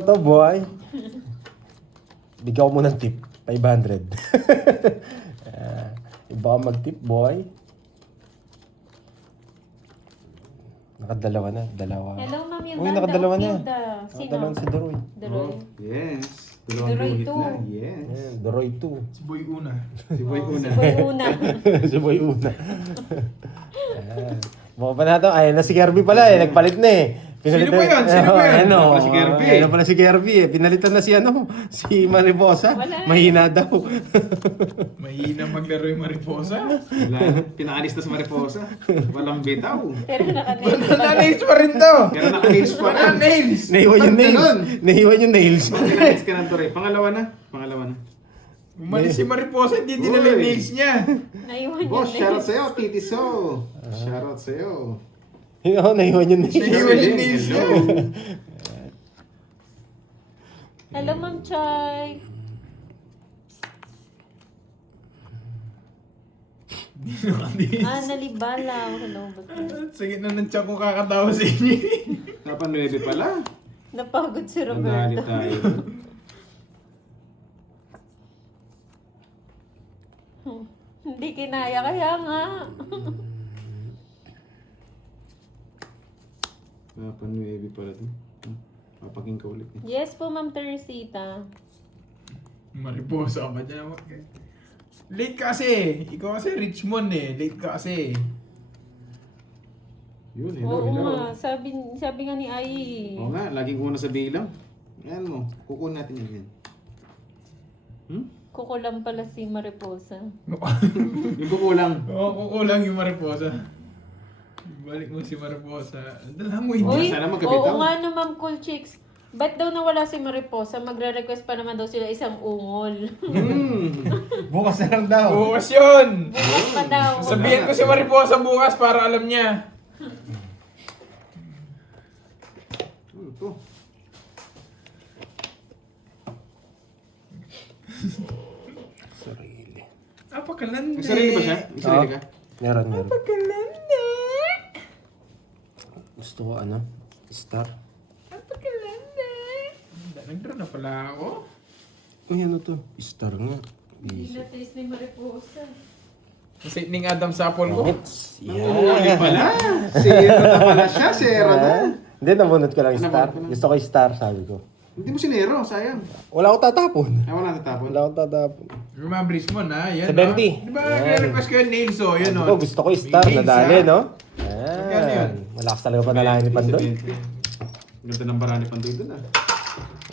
to, boy. Bigyan ko muna ng tip. 500. Iba ka mag-tip, boy. Nakadalawa na. Dalawa. Hello, Ma'am Yolanda. Uy, nakadalawa na. Sino? Nakadalawa na si Doroy. Doroy. Yes. Doroy Dalawang guhit two. na. Yes. Ayan, Doroy 2. Si Boy Una. Si Boy Una. Si Boy Una. Si Boy Una. Ayan. Mukha pa natin. Ayun na si Kirby pala eh. Nagpalit na eh. Sino ba yun? Sino ba yun? Ano? Ano pala si Kirby? Ano pala si Kirby eh. Pinalitan na si si Mariposa. Wala. Mahina daw. Mahina maglaro yung Mariposa. Wala. Pinaalis na sa Mariposa. Walang bitaw. Pero naka-nails pa. Nails pa rin to. Pero naka-nails pa Wala rin. nails. Nahiwan yung nails. Ganun. Nahiwan yung nails. Pinaalis ka na to rin. Pangalawa na. Pangalawa na. Umalis si Mariposa, hindi dinala yung Uy. nails niya. Naiwan yung Boss, shoutout nails. sa'yo, Titi So. Shoutout sa'yo. Nahiwan yung nails. Nahiwan yung nails niya. Hello, Ma'am Choy. Nalibalaw. Hello, ba't Sige na ng tiyak ko kakatawa sa inyo. Dapat nuebe pala. napagod si Nadali Roberto. tayo. Hindi kinaya, kaya nga. Dapat nuebe pala to. Papaking ka ulit. Yes po, Ma'am Teresita. Mariposa ka dyan. Late ka kasi. Ikaw kasi Richmond eh. Late ka kasi. Yun, hello, Oo hello. nga, sabi nga ni Ai. Oo nga, laging una sa bilang. Yan mo, kukunin natin yan. Hmm? Kukulam pala si Mariposa. Yung kukulang. Oo, kukulang yung Mariposa. Balik mo si Mariposa. Dalahan mo hindi. Uy, sana magkabitaw. oo nga no, Ma'am Cool Chicks. Ba't daw nawala si Mariposa? Magre-request pa naman daw sila isang ungol. Bukas na lang daw. Bukas yun! Bukas pa daw. Sabihin ko si Mariposa bukas para alam niya. Ito. Sarili. Apakalandi. May sarili ba siya? May sarili ka? Meron. Apakalandi. Gusto ko star. Apakalandi. Nag-draw na pala ako. Uy, ano to? Star nga. Hindi na taste ni Mariposa. Kasi ning Adam Sapol ko. Hits. Uli Yeah. pala. Zero na pala siya, zero na. Hindi, nabunot ko lang star. Nabunot ko lang. Gusto ko yung star, sabi ko. Hindi mo sinero, sayang. Wala akong tatapon. Ay, wala natapon. Wala akong tatapon. Remembers mo na, yan. 70. No? Di ba nag-request ko yung nails o? Yun Sabi o. ko, gusto ko yung star na dali, no? Magkano yun? Malakas talaga panalangin ni Pandoy. Ganda ng barani Pandoy doon ah.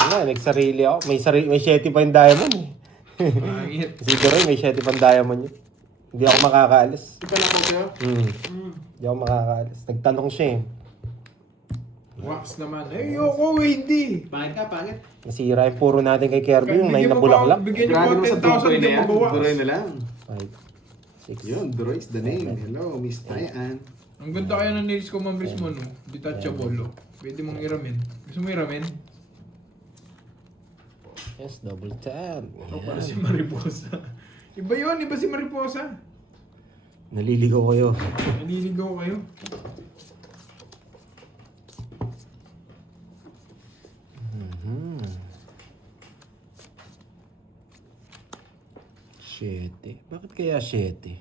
Wala, nagsarili ako. May shetty pa yung diamond eh. Pangit. Siguro may shetty pa yung diamond yun. Hindi ako makakaalis. Ito lang po sa'yo. Hindi ako makakaalis. Nagtanong siya eh. Wax naman. Eh, yoko, hindi. Pangit ka, pangit. Nasira yung puro natin kay Kirby, yung 9 na Bigyan mo bulaklak. Bigyan niyo Grado po mo sa 10,000 Duroy na din yan. magawa. Duroy na lang. 5, 6, Yun, Duroy is the name. Hello, Miss Tayan. Ang ganda kaya ng nails ko, mambris mo, no? Detachable, no? Pwede mong iramin. Gusto mo iramin? yes, double tap. O para si Mariposa. Iba yun, iba si Mariposa. Naliligaw kayo. Naliligaw kayo. Siyete. Bakit kaya 7?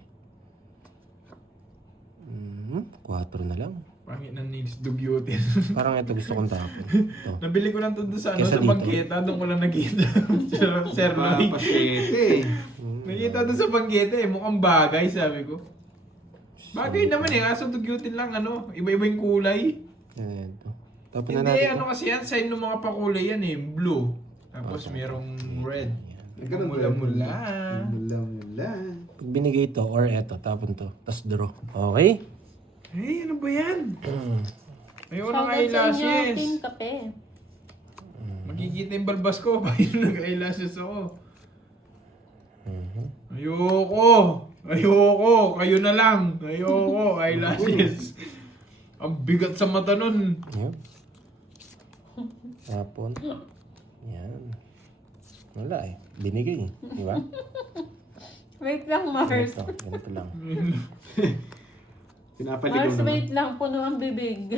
4 na lang. Pangit ng nails, dugyutin. Parang ito gusto kong tapon. Ito. Nabili ko lang to doon sa, Kesa sa dito. bangketa. Doon ko lang nakita. Sir Noy. Pasyete. Nakita doon sa bangketa eh. Mukhang bagay, sabi ko. Bagay naman eh. Kaso dugyutin lang, iba-iba yung kulay. Yan, ito. Tapon na Hindi, natin. kasi yan, sign ng mga pakulay yan eh. Blue. Tapos merong red. Nagkaroon ba? Mula-mula. Mula-mula. Pag binigay ito or eto, tapon to. Tapos draw. Okay? Eh, ano ba yan? Ayoko ng Shoutout sa inyo, eyelashes. Team Kape. Makikita yung balbas ko. Paano nag-eyelashes ako? Ayoko. Kayo na lang. Ayoko. Eyelashes. Ang bigat sa mata nun. Yan. Tapon. Yan. Wala eh. Binigay eh. Di ba? Wait lang, Mars. Ito. Ganito lang. Pinapaligaw Mars, naman. wait lang. Puno ang bibig.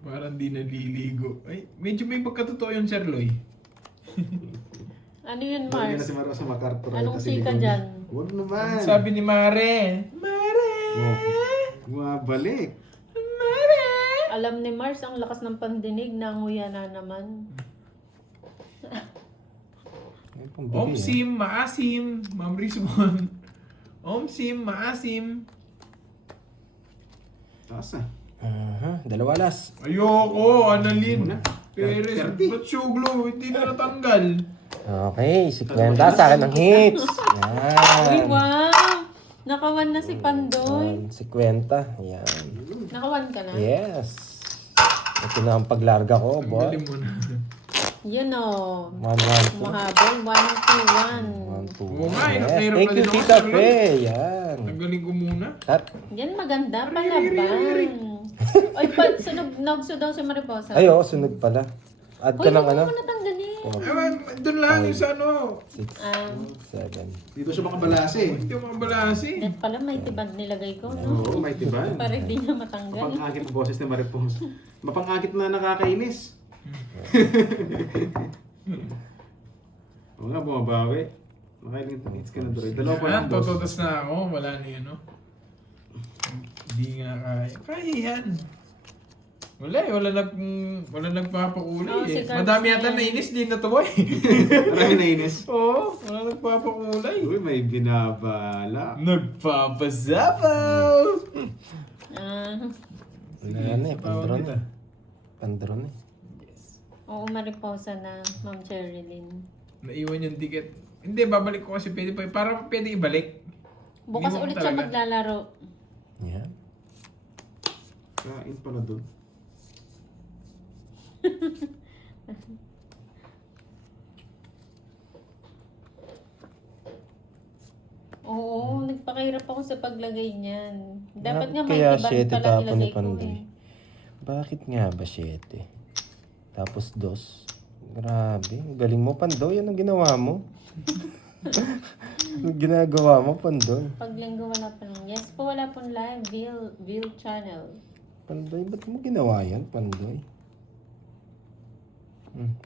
Parang di naliligo. Ay, medyo may pagkatotoo yun, Sir Loy. Ano yun, Bagay na Mars? si Marosa MacArthur. Anong kasi sika ligaw. dyan? Huwag naman. Sabi ni Mare. Mare! Oh, bumabalik. Mare! Alam ni Mars, ang lakas ng pandinig, nanguya na naman. Ay, pambili, Om Sim, maasim. Ma'am Rizwan. Om Sim, maasim. Taas ah. Aha, dalawa las. Ayoko, Annalyn. Muna. Peres, 30. ba't suglo? Hindi na natanggal. Okay, 50 sa akin ng hits. Uy, Yan. wow! Nakawan na si Pandoy. 50. Yan. Nakawan ka na? Yes. Ito na ang paglarga ko, boy. Tanggalin mo na. Yun o. 1, 1, 2. Mahabol. 1, 2, 1. 1, 2. Oo nga, Yes. nahirap Thank na you, din ako Tita sa Fe. Yan. Tanggalin ko muna. Cut. Yan maganda. Palaban. Oy, nagso daw si Mariposa. Ay, oo, sunod pala. Add Hoy, ka ng huwag ano? mo natanggalin. Ewan, doon lang yung sa ano. 6, Ah, 7. Dito siya makabalase. Hindi mo mabalasi. yan pala may tibag nilagay ko, no? Oo, may tiban. Para di niya matanggal. Mapangakit ang boses ni Maripos. Mapangakit na nakakainis. Oo nga, bumabawi. Makailing hits ka na doon. Dalawa pa Ah, lang, boss. tototas na ako. Wala na yun, no? Hindi nga kaya. Kaya yan. Wala eh. Wala nagpapakulay Oh, si eh. Madami Carbs yata na yan. nainis. Di natuwa eh. Marami nainis. Oo. Wala nagpapakulay. Uy, may binabala. Nagpapasapaw! Ah, Wala na eh, pandron na. Pandron eh. oo, Mariposa na, Ma'am Cherilyn. Naiwan yung ticket. Hindi, babalik ko kasi pwede pa. Para pwede ibalik. Bukas Hindi mo ulit siya talaga. maglalaro. Yan. Kain pala doon. Oo, nagpakahirap ako sa paglagay niyan. Dapat nga may Kaya tibag 7 pala tapon ni nilagay ko Pandoy. eh. Bakit nga ba 7? Tapos 2. Grabe. Ang galing mo, Pandoy. Anong ginawa mo? Anong ginagawa mo, Pandoy? Pag linggo wala pa lang. Yes po, wala pong live. Bill channel. Pandoy, ba't mo ginawa yan, Pandoy?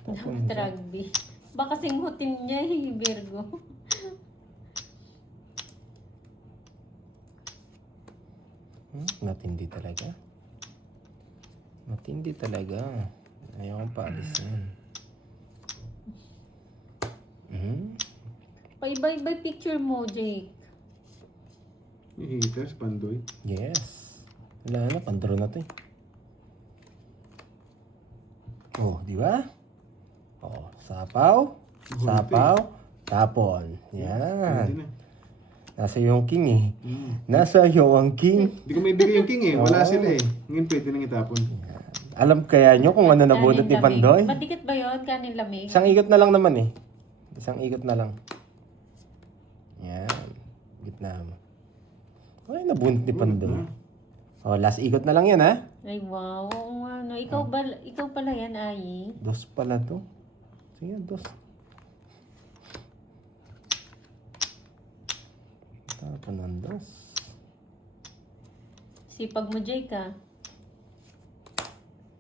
Dapat rugby. Baka singhutin niya eh, Virgo. Matindi talaga. Matindi talaga. Ayaw kong paalis yan. Pa-iba-iba picture mo, Jake. Yung haters, Pandoy. Yes. Wala na, pandro na to eh. Oh, di ba? Oh, sapaw, sapaw, tapon. Yan. Hindi na. Nasa iyo ang king eh. Nasa iyo ang king. Hindi ko maibigay yung king eh. Wala Oo. sila eh. Ngayon pwede nang itapon. Alam kaya nyo kung ano nabunot ni Kanin Pandoy? lamig. Patikit ba yun? Kanin lamig? Isang ikot na lang naman eh. Isang ikot na lang. Yan. Gitna mo. Ay, nabunot ni Pandoy. Oh, last ikot na lang yan ha. Ay, wow. Oo nga, no. Ikaw pala yan, Ayi. 2 pala to. Sige, 2. Tapon ng 2. Sipag mo, Jake, ah.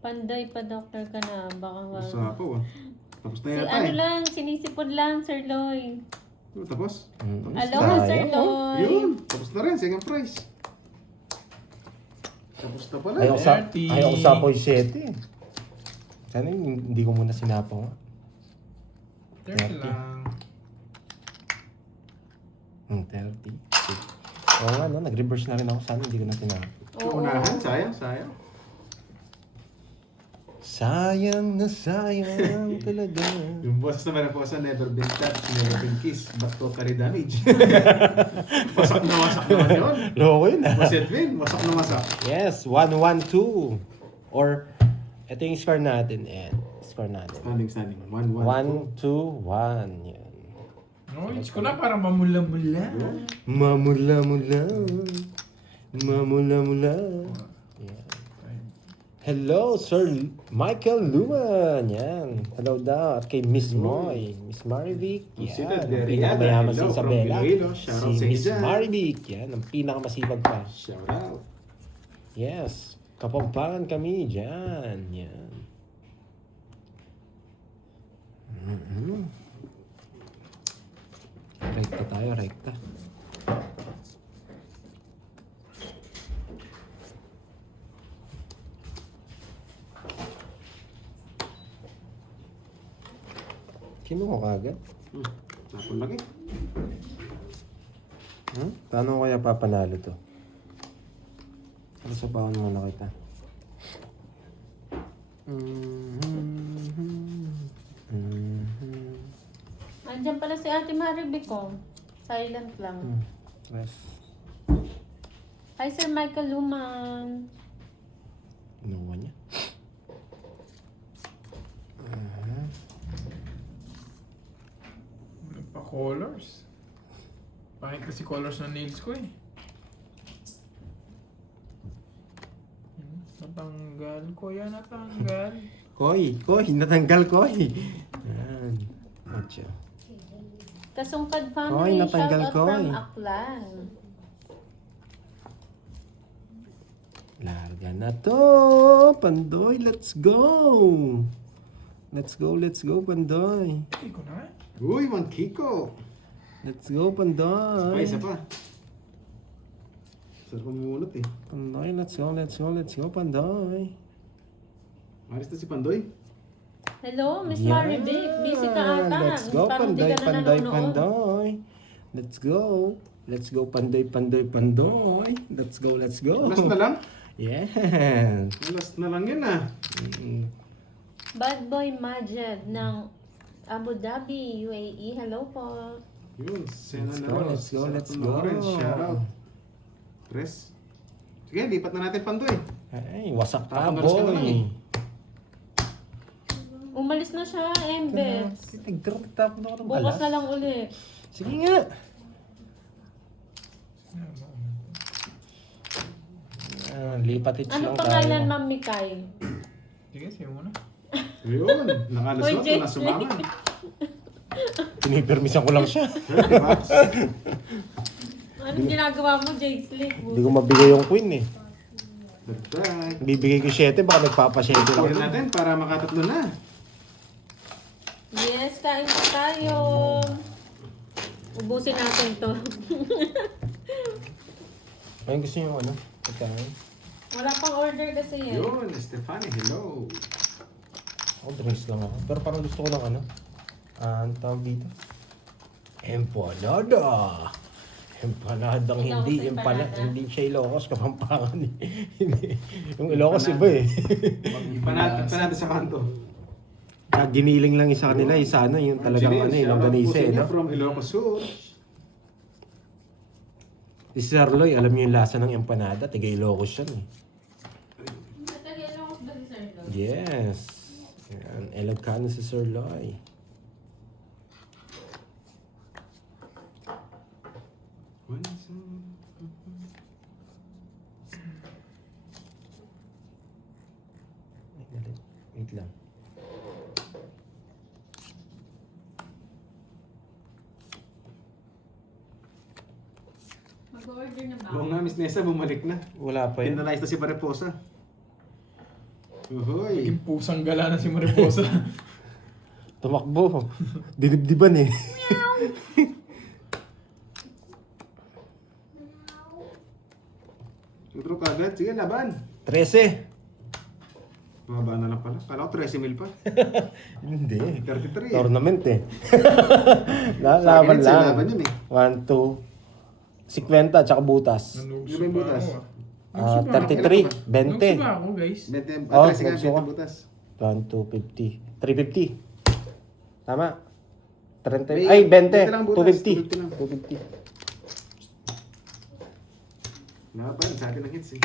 Panday pa, doctor ka na. Baka Sa ako ah. Tapos na yata ano eh. lang, sinisipod lang, Sir Loy. Tapos? Aloha, Sir Loy. Yun. Tapos na rin. Second prize. Tapos na pala. Ayaw ko sa apoy 7. Sana hindi ko muna sinapaw. 30 lang. 30. Oo nga, no? Nag-reverse na rin ako. Sana hindi ko na sinapaw. Yung unahan. Sayang, sayang. Sayang na sayang talaga. Yung boses na Mariposa, never been touched, never been kissed, but totally damaged. Wasak naman yun. Loko yun ah. Boss Edwin, wasak na wasak. Yes, 1-1-2. Or, ito yung score natin. Ayan, score natin. Standing. 1-1. 1-2-1. Yan. No, it's ko na parang mamula-mula. Mamula-mula. Mamula-mula. Yan. Hello, Sir Michael Luman. Yan. Hello daw. At kay Miss Moy. Miss Marivic. Si Yan. Ted Ang Deriana. pinakamayaman sa Hello from Isabela. Iloilo. Shoutout Si sa Miss inyo dyan. Marivic. Yan. Ang pinakamasipag pa. Shout out. Yes. Kapampangan kami dyan. Yan. Rekta tayo, rekta. Kinuha ka agad? Tapon lagi. Paano kaya papanalo to? Ano sa baon muna kita? Andiyan pala si Ate Maribik ko. Silent lang. Yes. Hi, Sir Michael Luman. Inuwa niya. Nagpa-colors. Pangit kasi colors ng nails ko eh. Natanggal ko yan, natanggal. Koy! Natanggal koy! Yan. Macho. Kasungkad Koy, family, natanggal shout out ko from eh. Aklan. Larga na to! Pandoy, let's go! Let's go, Pandoy. Ay ko na. Uy, Mang Kiko. Let's go, Pandoy. Isa pa. Sarap mamunot eh. Pandoy, let's go, Pandoy. Maris na si Pandoy. Hello, Miss Yan. Maribik. Busy ka ata. Let's go, Parang di Pandoy, ka na nanonood. Pandoy. Let's go, Pandoy. Let's go. Last na lang? Yes. Last na lang yun ah. Bad Boy Majed ng Abu Dhabi, UAE. Hello po. Yun, sena Let's na go, rin. let's go, Sarap let's ng go. orange. Shout out. Tres. Sige, lipat na natin Pandoy. Ay, wasak ka, Papameros ka na lang eh. boy. Umalis na siya, Embes. Nagtapon ako ng Bukas balas. na lang uli. Sige nga. Lipat it Ano lang pangalan, tayo. Ma'am Mikay? Sige, sige muna. Yun, nakalusot, Uy, Jay, na sumama. Pinipermisan ko lang siya. Anong ginagawa mo, Jade Slick? Hindi ko mabigay yung queen eh. Dagdag. Bibigay ko 7, baka nagpapa-7 lang. Kunin natin para makatatlo na. Yes, kain pa tayo. Ubusin natin to. Ayun gusto nyo ano? Pagkain? Wala pang order kasi yan. Yun, Stefani, hello. Ako drinks lang ako. Pero parang gusto ko ng ano? Ano tawag dito? Empanada! Empanadang Ilocos hindi empanada. hindi siya Ilocos, Kapampangan eh. Hindi. Yung Ilocos iba eh. Panado sa kanto. Giniling lang isa kanila, isa ano, yung talagang ano, yung longganisa eh, no? From Ilocos Sur. Si Sir Loy, alam niyo yung lasa ng empanada, tiga Ilocos yan eh. Ilocos ba si Sir Lo? Yes. Yan, Ilocano si Sir Loy. Wait lang. Mag-order na ba? Oo nga, Miss Nessa, bumalik na. Wala pa yun. Pinalize na si Mariposa. Uhoy. Naging pusang gala na si Mariposa. Tumakbo. Dinibdiban eh. Tutro ka agad. Sige, laban. 13. Mababa na lang pala. Kala ko 13 mil pa. Hindi. 33 eh. Tournament eh. Sa akin, Laban sa lang. laban yun eh. 1, 2. 50 tsaka butas. Ano ba yung butas? 33. 20. Nagsuba ako, guys. 20, Oh, 13 nga, nagsuka. 20 butas. 1, 2, 50. 350. Tama. 30. May- Ay, 20 20. lang butas, 250. 250 lang. 250. Laban, sa atin ang hits eh.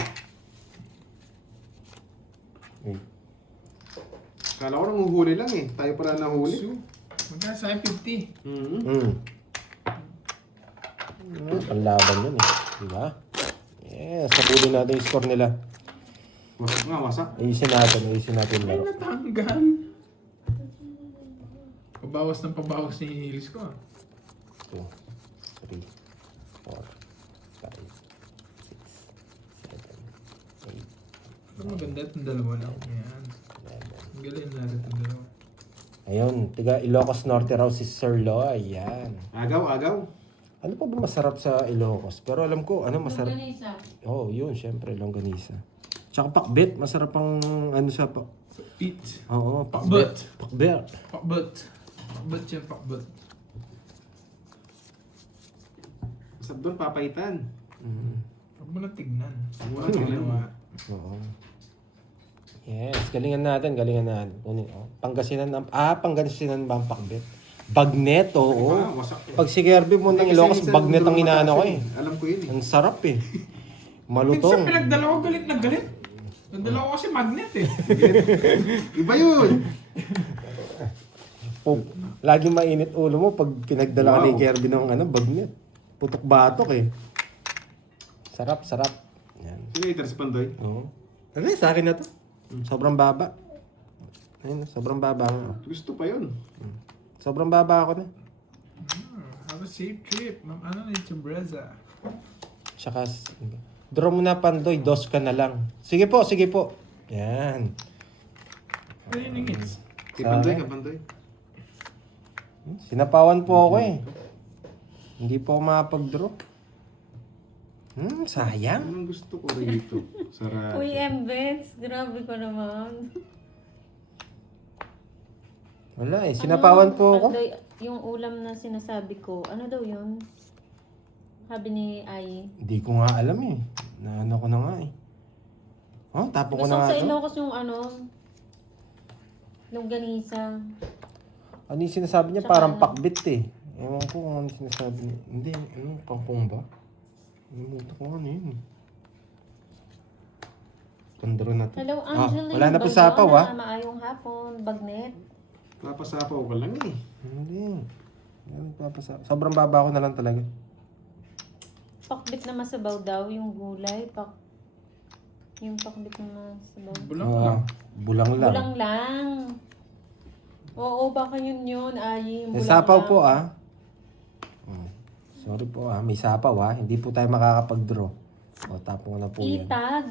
Kala ko nang uhuli lang eh. Tayo pala nahuli. So, magkano sa akin 50. Mhm. Panlaban yun eh. Diba? Yes, sabulin natin yung score nila. Wasak nga, wasak. Ayusin natin Ay, laro. natanggal. Pabawas ng pabawas ni Hills ko. 2, 3, 4, 5, 6, 7, 8, 9, Pero maganda itong dalawa lang. Yan. Ang galing natin itong dalawa. Ayun, tiga Ilocos Norte raw si Sir Loy. Yan. Agaw. Ano pa ba masarap sa Ilocos? Pero alam ko, ano masarap? Longganisa. Oo, yun, syempre, longganisa. Tsaka pakbet, masarap ang ano sa pak... Eat. Oo, Pakbet. Pakbet. Pakbet. Pakbet yan, pakbet. Masarap doon, papaitan. Mm. Huwag mo na tignan. Huwag mo na tignan. Oo. Yes, galingan natin. Kunin, oh. Pangasinan ba ang pakbet? Bagnet, oo. Ah, wasak eh. Pag si Kirby mo ng Kasi Ilocos, minsan bagnet ang doon inaano ko mataas eh. Alam ko yun eh. Ang sarap eh. Minsan Malutong. pinagdala ko galit na galit. Nagdala ko kasi magnet eh. Iba yun. Laging mainit ulo mo pag pinagdala ka ni Wow. Kirby ng bagnet. Putok batok eh. Sarap. Yan. Sino hater si Pandoy? Oo. Ano sa akin na to? Sobrang baba. Ayun, sobrang baba. Gusto pa yun. Sobrang baba ako na. Have a safe trip. Ano na yung Chimbreza? Tsaka, draw mo na Pandoy, dos ka na lang. Sige po. Yan. Ano yung hits? Si Sa Pandoy akin? ka, Pandoy. Sinapawan po ako eh. Hindi po ako makapag-draw. Sayang. Anong gusto ko rito? Sarap. Uy, Mbens, grabe ko naman. Wala eh, sinapawan po ako. Pandoy, yung ulam na sinasabi ko, ano daw yun? Sabi ni Ai. Hindi ko nga alam eh. Naano ko na nga eh. Oh, tapo ko Gusto na ko nga sa ito. Ilocos yung longganisa. Ano yung sinasabi niya? Tsaka Parang ano? pakbit eh. Ewan ko kung ano sinasabi niya. Hindi, kangkong ba? Ano ko ano yun? Kandaro na to. Hello, Angeline. wala na po sapaw ah. Maayong hapon. Bagnet. Papasapaw ka lang eh. Hindi. Sobrang baba ko na lang talaga. Pakbit na masabaw daw yung gulay. Yung pakbit na masabaw. Bulang lang. Bulang lang. Bulang lang. Oo, baka yun. Ay, yung May bulang sapaw lang. po ah. Sorry po ah, may sapaw ah. Hindi po tayo makakapag-draw. O, tapo na po yan. Itag.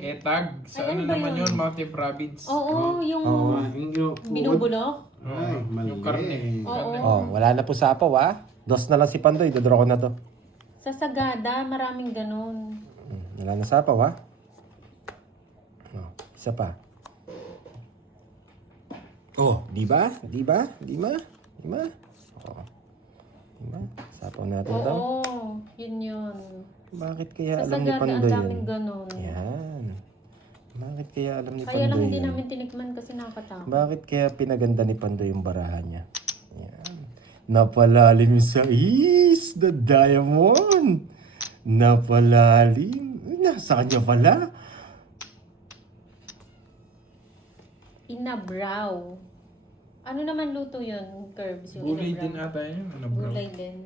Etag. Sa Ay, ano ano ba naman yun? yun? Mountain Province. Oo, yung Oo. Yung binubulok. Ay, mali. Yung karne. Oo. Oh, wala na po sapaw ah. Dos na lang si Pandoy, dodraw ko na to. Sa Sagada, maraming ganun. Wala na sapaw ah. Oh, isa pa. Oh, di ba? Oh. Di ba? Sapaw natin to. Oo, yun. Bakit kaya Sa alam ni Sagada, Pandoy ang yun? daming ganun. Yan. Bakit kaya alam ni Kaya lang Pandoy hindi yun? namin tinikman kasi nakakatakot. Bakit kaya pinaganda ni Pandoy yung barahan niya? Yan. Napalalim sa the diamond. Napalalim. Nasa kanya pala. Inabraw. Ano naman luto yun, Curbs? Yung Gulay inabraw? din ata yun. Ano bro? Gulay din.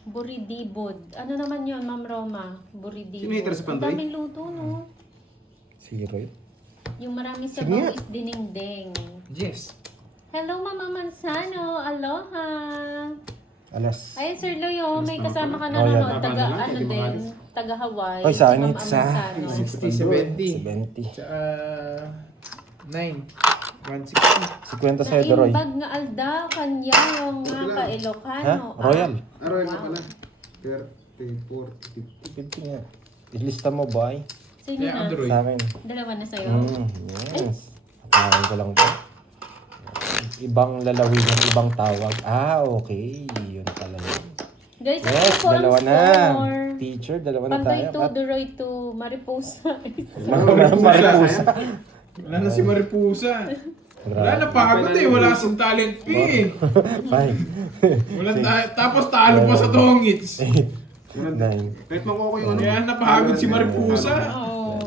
Buridibod. Ano naman yun, Ma'am Roma? Buridibod. Sino hater si Pandoy? Ang daming luto, no? Zero. Yung maraming Sige sabaw nga. is dinengdeng. Yes. Hello, Mama Manzano. Aloha. Alas. Ayun, Sir Loyo, may Alas kasama ka Oh, na yan. nun. Taga, Tama na lang, ano hindi din, makalis. taga Hawaii. Oy, sa si akin Ma'am it's, ah, Manzano. 60, 70. 70. Tsaka 9. 160. 50 sa Roy. Naimbag nga alda, kanyang nga Wala. ka Ha? Ilocano. Royal. Aroy Wow. mo pala. 30, 40, 50 nga. Ilista mo, boy. Sino Kaya na? Android. Sa akin. Dalawa na sa'yo? Yes. Akain ko lang to. Ibang lalawin ng ibang tawag. Okay. Yun pala yun. Guys, Yes, ano po ang dalawa na. score? Teacher, dalawa na Pandoy tayo. to, Duroy to, Mariposa. Mariposa. Wala na si Mariposa. Wala na pagod eh. Wala kasing talent fee eh. Five. Wala tapos talo pa sa tongits. 9. Kahit makuha ko yung ano. Kaya napagod si Mariposa. Oo.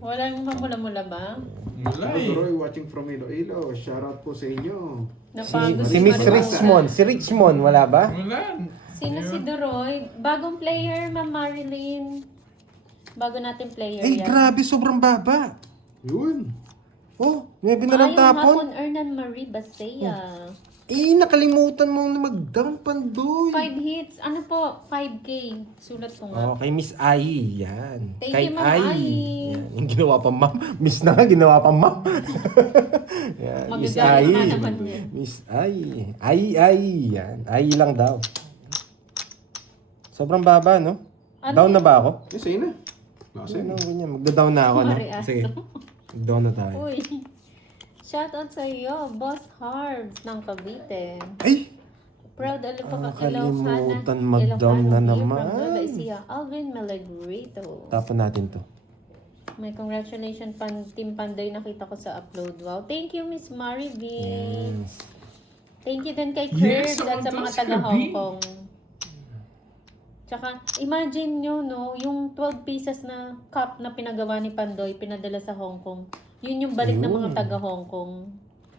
Walang mamula-mula ba? Wala eh. Roy watching from Iloilo. Shoutout po sa inyo. Napagod Si Miss Mariposa. Richmond. Si Richmond, wala ba? Wala. Sino si Duroy? Bagong player, Ma'am Marilyn. Bago natin player Ay, yan. grabe. Sobrang baba. Yun. Oh, 9 na lang Maayong tapon. hapon, Ernan Marie Basea. Nakalimutan mo na mag-down, Pandoy. 5 hits. Ano po? 5K. Sulat ko nga. Oh, kay Miss Ai, yan. Thank Kay you, Ma'am Ai. Yan. Yung ginawa pa ma'am. Miss na nga, ginawa pa ma'am. Yan. Miss Magagaling Ai. na naman yan. Miss Ai. Ai. Yan. Ai lang daw. Sobrang baba, no? Ano Down na yun? ba ako? Yes, ayun na. Lakas Ano, yan. ganyan. Magda-down na ako, no? Mariaso. Sige. Mag-down na tayo. Uy. Shoutout sa iyo, Boss Harbs ng Cavite. Ay! Proud Nakalimutan mag-down na naman. From Nueva Ecija, Alvin Melagrito. Tapon natin to. May congratulations, Team Pandoy. Nakita ko sa upload. Wow. Thank you, Miss Marivin. Yes. Thank you din kay Yes, Curbs at sa mga Santos, taga Kirby. Hong Kong. Tsaka, imagine nyo, no, yung 12 pieces na cup na pinagawa ni Pandoy, pinadala sa Hong Kong. Yun yung balik ng mga Yun. taga Hong Kong.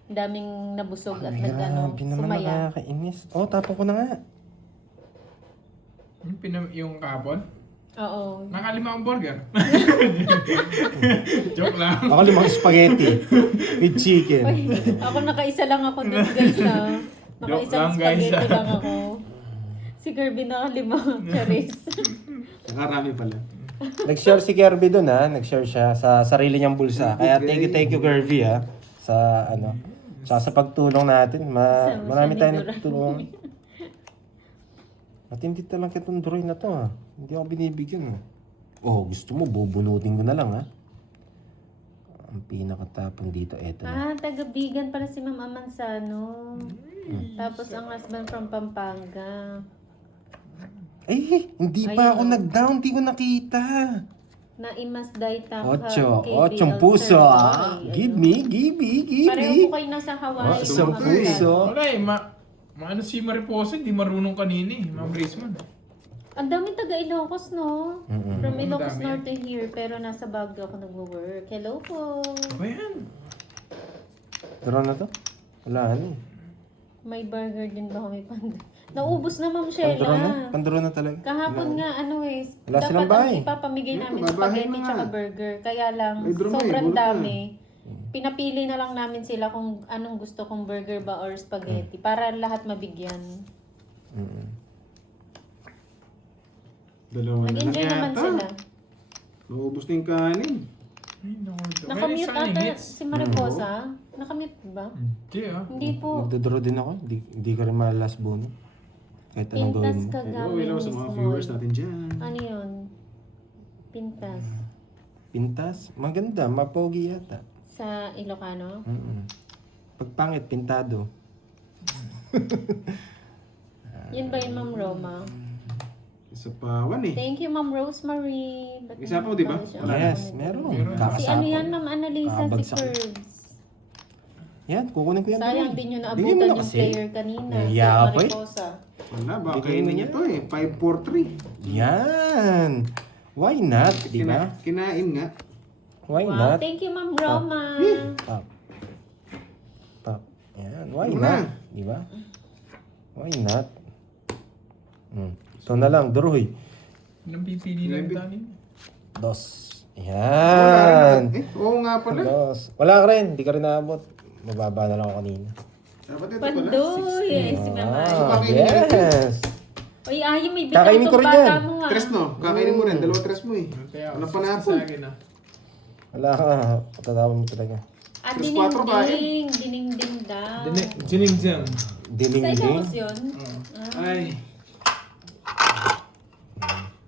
Daming nabusog at nagano, Grabe naman, sumaya. nakakainis. Oh, tapon ko na nga. Yung kapon? Oo. Nakalima ang burger. Joke lang. Ako 5 spaghetti with chicken. Uy, ako nakaisa lang ako dun, guys, ha. Nakaisang Joke lang, guys, spaghetti ha. lang ako. Si Kirby nakalima, Charis. Nakarami pala. Nag-share si Kirby doon ha. Nag-share siya sa sarili niyang bulsa. Kaya thank you Kirby ha. Sa ano. Sa pagtulong natin. Marami tayong natutulungan. At hindi talaga itong drawing na to ha. Hindi ako binibigyan ha. Oh, gusto mo bubunutin ko na lang ha. Ang pinakatapang dito, eto na. Taga-bigan pala si Ma'am Amansano. Tapos ang husband from Pampanga. Ay, hindi Ayun, pa ako oh. nag-down. Hindi ko nakita. Na Imas Daytang 8 puso ah. Give me. Pareho po kayo nasa Hawaii. Isang Ma'am puso. Amansano. Wala eh, maano si Mariposa, hindi marunong kanina eh, Ma'am Brisman. Ang daming taga Ilocos, no? Mm-mm. From Ang Ilocos dami Norte here, pero nasa Baguio ako nag-work. Hello po. Ano yan? Draw na to? Wala ano eh. May burger din ba kami panda? Naubos na, Ma'am Pandro na? Sheila. Pandro na talaga. Kahapon nga, ano eh, Wala silang dapat bahay. ang ipapamigay Ito, namin babahin spaghetti mo nga. tsaka burger. Kaya lang, Ay, drum eh, sobrang bulot na. dami. Pinapili na lang namin sila kung anong gusto kong burger ba or spaghetti para lahat mabigyan. Mm-mm. Dalawa na lang Nag-enjoy naman yata. sila. Naubos na yung kanin. Ay, naku. Nakamute May isang ata hits. si Mariposa. Nakamute ba? Hindi ah. Hindi po. Magdodraw din ako. Hindi ka rin malalas bono. Kahit anong gawin Pintas mo. Kagami Hello sa mga viewers natin dyan. Ano yun? Pintas. Pintas? Maganda. Mapogi yata. Sa Ilocano? Mm-mm. Pagpangit, pintado. Yun ba yung Ma'am Roma? Isa pa, one eh. Thank you, Ma'am Rosemary. Ba't Isa hindi pa, di ba? pa siya? Wala. Yes, meron. Meron. Si Kakasapon. ano yan, Ma'am Annalisa, si Kakabagsak. Curbs. Yan, kukunin ko yan. Sayang Dre. din yun Bigyan mo naabutan na yung kasi. player kanina. Si Nahiya ka pa eh. Mariposa. Wala, baka Bigay mo kainin niya yan. to eh. 5-4-3. Yan. Why not? Di ba? Kinain nga. Why Wow, not? thank you, Ma'am Roma. Pop. Pop. Yan. Why Ano not? na? Di ba? Why not? Ito na lang, Droy. Anong pipili lang Maybe. tanin? Dos. Wala Yan. rin. Oo nga pala. Dos. Wala ka rin. Di ka rin naabot. Mababa na lang ako kanina. Dapat ito pala. Pandoy. Ay, si Mama. kakainin yes. Uy, ayaw, may bitaw Kakainin ko tong rin bata yan. mo nga. Tres no? Kakainin mo rin. Dalawa tres mo eh. Kaya Wala pa sa napon. akin ah. Wala ka. Patatawa mo talaga. Ah, Tres, quatro dininding. Dininding daw. Jiningjang. Sa Dinding-ding. Ilocos yun? Ay.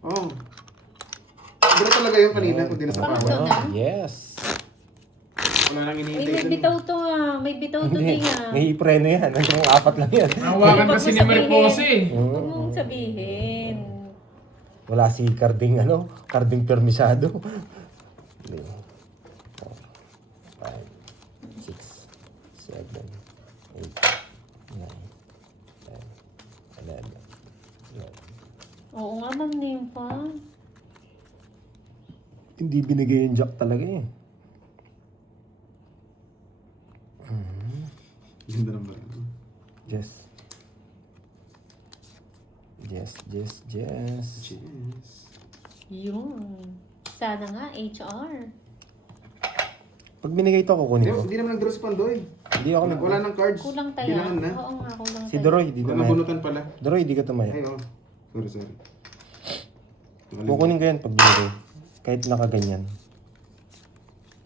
Oh. Pero talaga yung kanina kung di na sa Pangatlo power. na? Yes. Wala nang Uy, inihintay may dun. bitaw to ah. May bitaw to Hindi. din ah. May ipreno yan. Hanggang 4 lang yan. Nahawakan Huwag kasi mo ni sabihin. Mariposa eh. Huwag mong sabihin. Wala si Carding Carding permisado. 3, 4, 5, 6, 7, 8, 9, 10, 11, 12. Oo nga, Ma'am Nympha. Hindi binigay yung jack talaga eh. Ganda ng baril. Yes. Yes. Cheers. Yun. Sana nga, HR. Pag binigay ito, kukunin ko. Hindi naman nag-draw si Pandoy. Hindi ako nag... Wala ng cards. Kulang tayo. Bilangan na. Oo nga, kulang Si tayo. Doroy, di Wala tumaya. nabunutan pala. Doroy, di ka tumaya. Ay, oh. Sorry. Kukunin ko yan pag binigay. Kahit nakaganyan.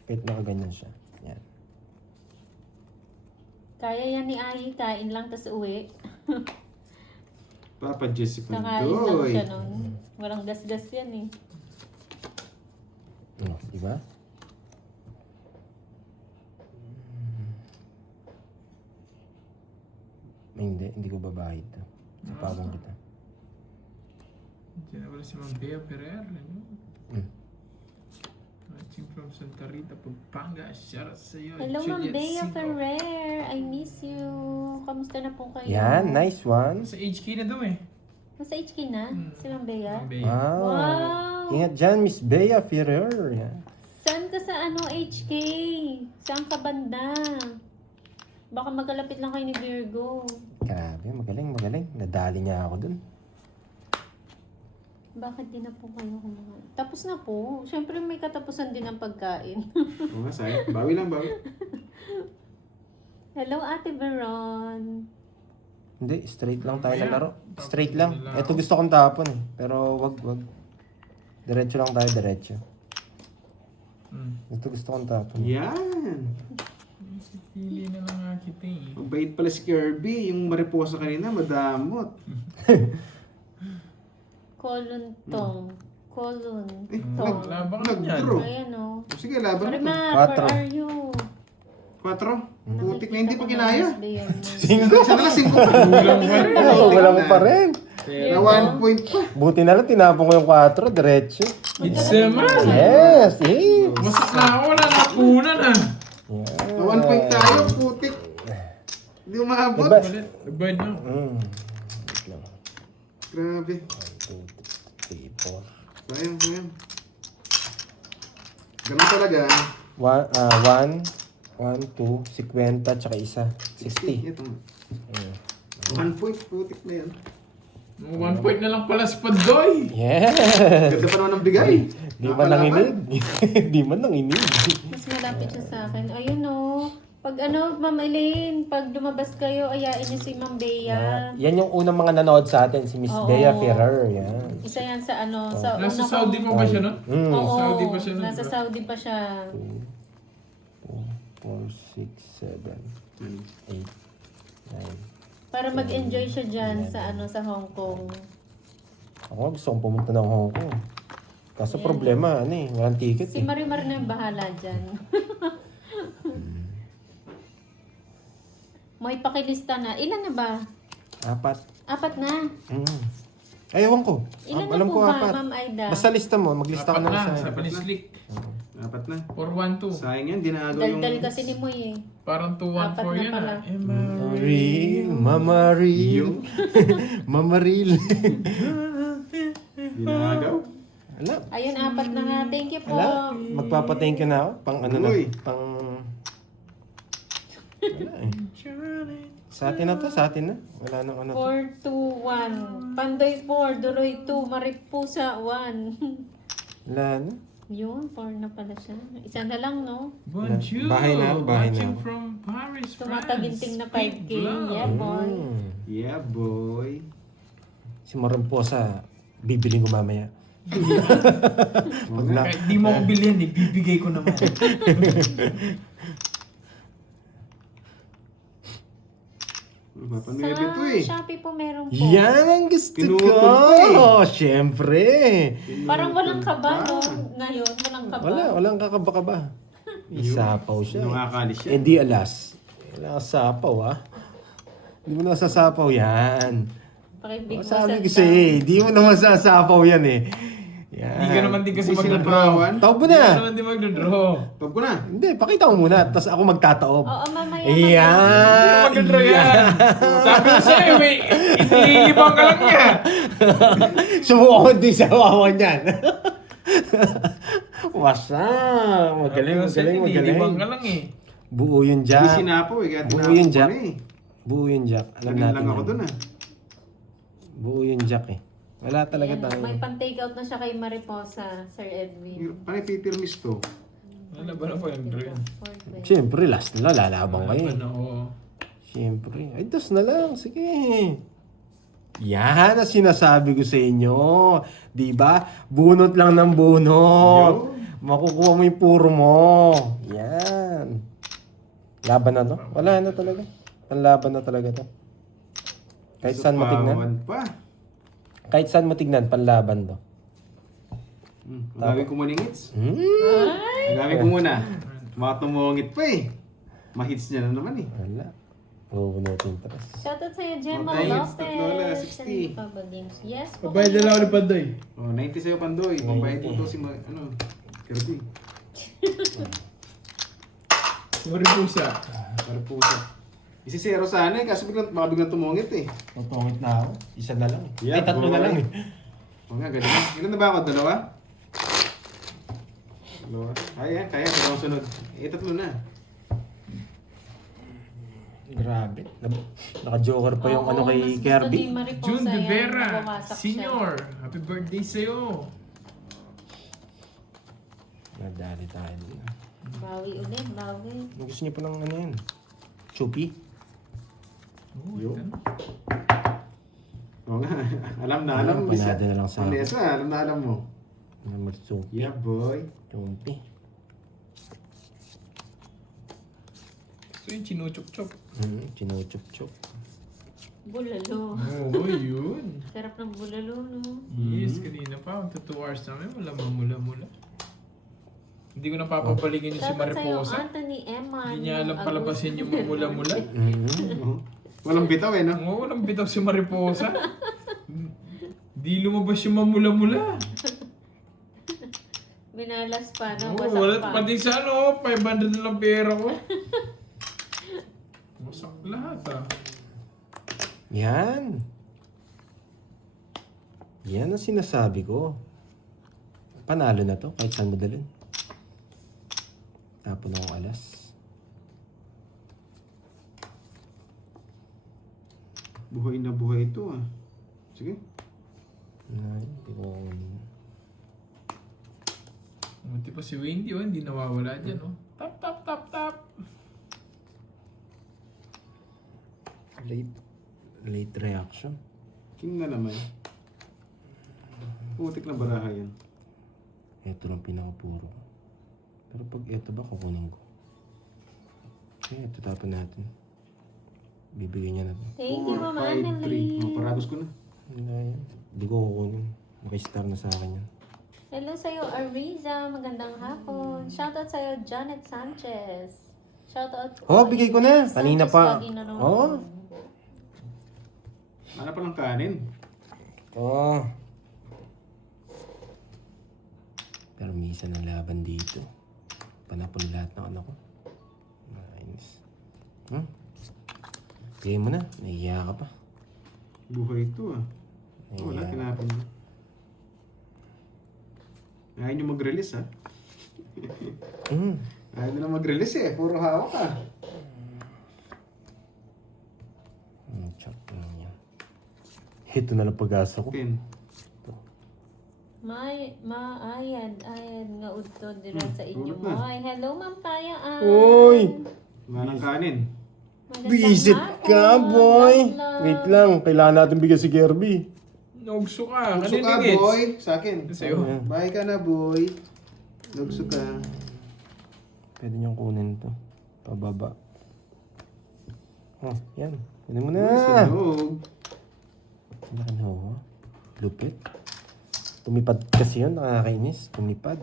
Kahit nakaganyan siya. Yan. Kaya yan ni Ai, kain lang tas uwi. Papa Jesse Nakain lang Pandoy. siya nun. Walang gas-gas yan eh. Di ba? Hindi ko babahid to. Sa pawang kita. Diyan na pala si Ma'am Bea Ferrer. Ano? Mm. Watching from Santa Rita, Pampanga. Shout out sa iyo. Hello, Ma'am Juliet Bea Cinco. Ferrer. I miss you. Kamusta na po kayo? Yan, nice one. Sa HK na doon eh. Nasa HK na? Si Ma'am Bea? Ma'am Bea. Wow. Wow! Ingat dyan, Miss Bea Ferrer. Yan. Saan ka sa HK? Saan ka banda? Baka magkalapit lang kayo ni Virgo. Grabe, magaling. Nadali niya ako dun. Bakit di na po kayo kumain? Tapos na po. Siyempre may katapusan din ang pagkain. Oo nga, sayang. Bawi lang. Hello, Ate Veron. Hindi, straight lang tayo na Ayan. laro. Straight lang. Tapos na Ito gusto kong tapon eh. Pero wag. Diretso lang tayo, diretso. Ito gusto kong tapon. Yan. Pili na lang nga kita eh. Ang bait pala si Kirby. Yung mariposa kanina, madamot. Colon tong. Colon Eh, tong. Laban ka yan. nag-draw. Ayan o. Sige, laban mo to. Marimar, Quatro. where are you? 4. Putik na hindi pa kinaya. Cinco. Sana na 5 pa. Kulang pa rin. Oo, wala ko pa rin. Na 1 point pa. Buti na lang, tinapon ko yung 4, diretso. It's a man. Yes, Masak na ako, wala na punan ah. Na 1 point tayo, putik. Hindi umabot. Diba? Nagbayad na. Wait lang. Grabe. 1, 2, 3, 4. Sayang. Ganun talaga. 1, 2, 50, tsaka isa. 60. Ito. Ayun. 1 point, putik na yan. 1 point na lang pala si Pandoy. Yeah! Ganda pa naman ng bigay. Di man nanginig. Di man nanginig. Mas malapit siya sa akin. Ayun o. Pag Ma'am Elaine, pag lumabas kayo, ayain niyo si Ma'am Bea. Yan yung unang mga nanood sa atin, si Miss Oo. Bea Ferrer. Yan. Isa yan sa sa Nasa una Saudi pa ba siya nun? Oo, Saudi pa siya nun, nasa bro. Saudi pa siya. 4, 6, 7, 8, 9. Para mag-enjoy siya dyan sa sa Hong Kong. Ako gusto kong pumunta ng Hong Kong. Kaso problema, walang ticket Si eh. Marimar na yung bahala dyan. May pakilista na. Ilan na ba? 4 na. Ay, ewan ko. Ilan na Alam po ko ba, 4. Ma'am Aida? Basta lista mo, maglista ka Apat na lang na, sa... sa panislik. 4 na. 4-1-2. Sayang yan, dinagaw yung... Daldal kasi ni Moy eh. Parang 2-1-4 Apat na yan pala. ah. Real, Mama Real. Mama Real. Dinagaw. Wala. Ayun, 4 na nga. Thank you po. Wala. Magpapa-thank you na ako. Pang ano na. Uy. Pang... Wala eh. Sa atin na to, sa atin na. Wala nang ano. 4, 2, 1. Pandoy 4, Duroy 2, Maripusa 1. Wala na. Yun, 4 na pala siya. Isa na lang, no? Bonjour. Bahay na, bahay na. Watching from Paris, France. Tumataginting na 5K. Big vlog. Yeah, boy. Yeah, boy. Si Marimposa, bibiling ko mamaya. Pag na... Kahit di mo ako bilhin, ibibigay ko naman. Papanuebe to eh. Shopee po meron po. Yan ang gusto Pinutol ko! ko eh. Siyempre! Parang walang kaba, no? Ngayon, walang kaba. Walang kakaba-kaba. Isapaw siya. Yung akalis siya. Hindi alas. Wala sapaw ah. Hindi mo nasasapaw yan. Pakibig mo Sabi ko sa'yo eh, hindi mo naman sasapaw yan eh. Yan. Hindi ka naman din kasi Hindi magdodraw. sinaprawan. Taob mo Hindi ka na. naman din magdodraw. Top ko na. Hindi, pakita mo muna. Tapos ako magtataob. Oo, mamaya. Yan! Magdodraw yan. Sabi ko sa'yo, may inilibang ka lang niya. Sumuko din sa wawan yan. Wasa! Magaling. Inilibang ka lang eh. Buo yung Hindi jack. sinapaw eh. Kaya Buo tinapon yung ko jack. na eh. Buo yung jack. Alam Galing natin lang ako yan. dun ah. Buo yung jack eh. Wala talaga Ayan, tayo. may pan-take out na siya kay Mariposa, Sir Edwin. Paano pipirmis to? Ano ba na po yung draw yun? Siyempre, last na lalaban kayo. Ano, oo. Siyempre. Ay, dos na lang. Sige. Yan ang sinasabi ko sa inyo. Diba? Bunot lang ng bunot. Makukuha mo yung puro mo. Yan. Laban na to? Wala na talaga. Panlaban na talaga to. Kahit saan mo tignan. Supawan pa. Kahit saan mo tignan, panlaban to. Ang dami ko maningits. Hmm? Ang dami ko muna. Mga tumungit pa eh. Mahits niya na naman eh. Wala. Bubunutin pa. Shoutout sa'yo, Gemma Patay, Lopez. Lola, 60. Hindi pa ba games? Yes po. Pabayad na lang ako ni Panday. Oh, 90 sa'yo, Pandoy. Pambayad dito si Kirby. Maripusa. Para puso. Isi-zero sana eh, kasi baka biglang tumungit eh. Tutungit na ako. Isa na lang. Yeah, Ay, tatlo boy. na lang eh. Oo nga, ganun. Ilan na ba ako? Dalawa? Dalawa. Kaya, dalawang sunod. Eh, tatlo na. Grabe. Naka-joker pa yung Oo, ano kay mas gusto Kirby. ni Mariposa June yan, De Vera, nabawasak siya. Senior. Happy birthday sa'yo. Nadali tayo. Bawi ulit, bawi. Gusto niyo pa ng ano yan? Chupi? Oh, Yo. ito. Oo nga, alam na alam mo. Panado na lang sa akin. Vanessa, alam na alam mo. Number chupi. Yeah, boy. Chupi. So yung chinuchok-chok. Chinuchup-chup. Bulalo. Oo, yun. Sarap ng bulalo, no? Yes, kanina pa. Magta 2 hours namin. Wala mamula-mula. Hindi ko napapabalikin yung si Shoutout sa'yo, Mariposa. Anthony Eman. Hindi niya alam palabasin yung mamula-mula. Oo. Walang bitaw eh, no? Oo, walang bitaw si Mariposa. Di lumabas yung mamula-mula. Binalas pa, no? Oo, Wasak wala, pa. pati sa ano, 500 na lang pera ko. Wasak lahat ah. Yan. Yan ang sinasabi ko. Panalo na to kahit saan mo dalhin. Tapon akong alas. Buhay na buhay ito ah. Sige. Ay, hindi ko Buti pa si Wendy, oh, hindi nawawala dyan. Oh. Tap, tap, tap, tap. late reaction. King na naman. Putik na baraha yan. Ito lang pinakapuro ko. Pero pag ito ba, kukunin ko. Okay, ito tapon natin. Bibigyan niya na to. Thank you, Mama 4, 5, 3. Annalyn. Oh, parados ko na. Hindi ko kukunin. Nakistar na sa akin yan. Hello sa'yo, Ariza. Magandang hapon. Shoutout sa'yo, Janet Sanchez. Shoutout. Oh, bigay ko na. Sanchez, Kanina pa. lagi nanonood. Oh. Ano pa lang kanin? Oh. Pero minsan ang laban dito. Panapon lahat ng ano ko. Nice. Bigay mo na. Nahiya ka pa. Buhay ito ah. Wala, Nahiya. kinapin mo. Ayaw nyo mag-release ha. Ayaw nyo na mag-release eh. Puro hawak ah. Chop lang yan. Ito na lang pag-asa ko. 10. Ayad nga udto dira sa inyo Tulog na. mo. Ay, hello, Ma'am Payaan. Uy! Wala ng kanin. Magandang Visit ka, hapon. boy! Love. Wait lang. Kailangan natin bigyan si Kirby. Nugso ka. Nugso Kanina ka, gets. boy. Sa akin. Sa'yo. Bye ka na, boy. Nugso ka. Pwede niyong kunin to. Pababa. Oh, yan. Kunin mo Uy, na. sinog. Laki na ako. Lupit. Tumipad kasi yun, nakakainis. Lumipad.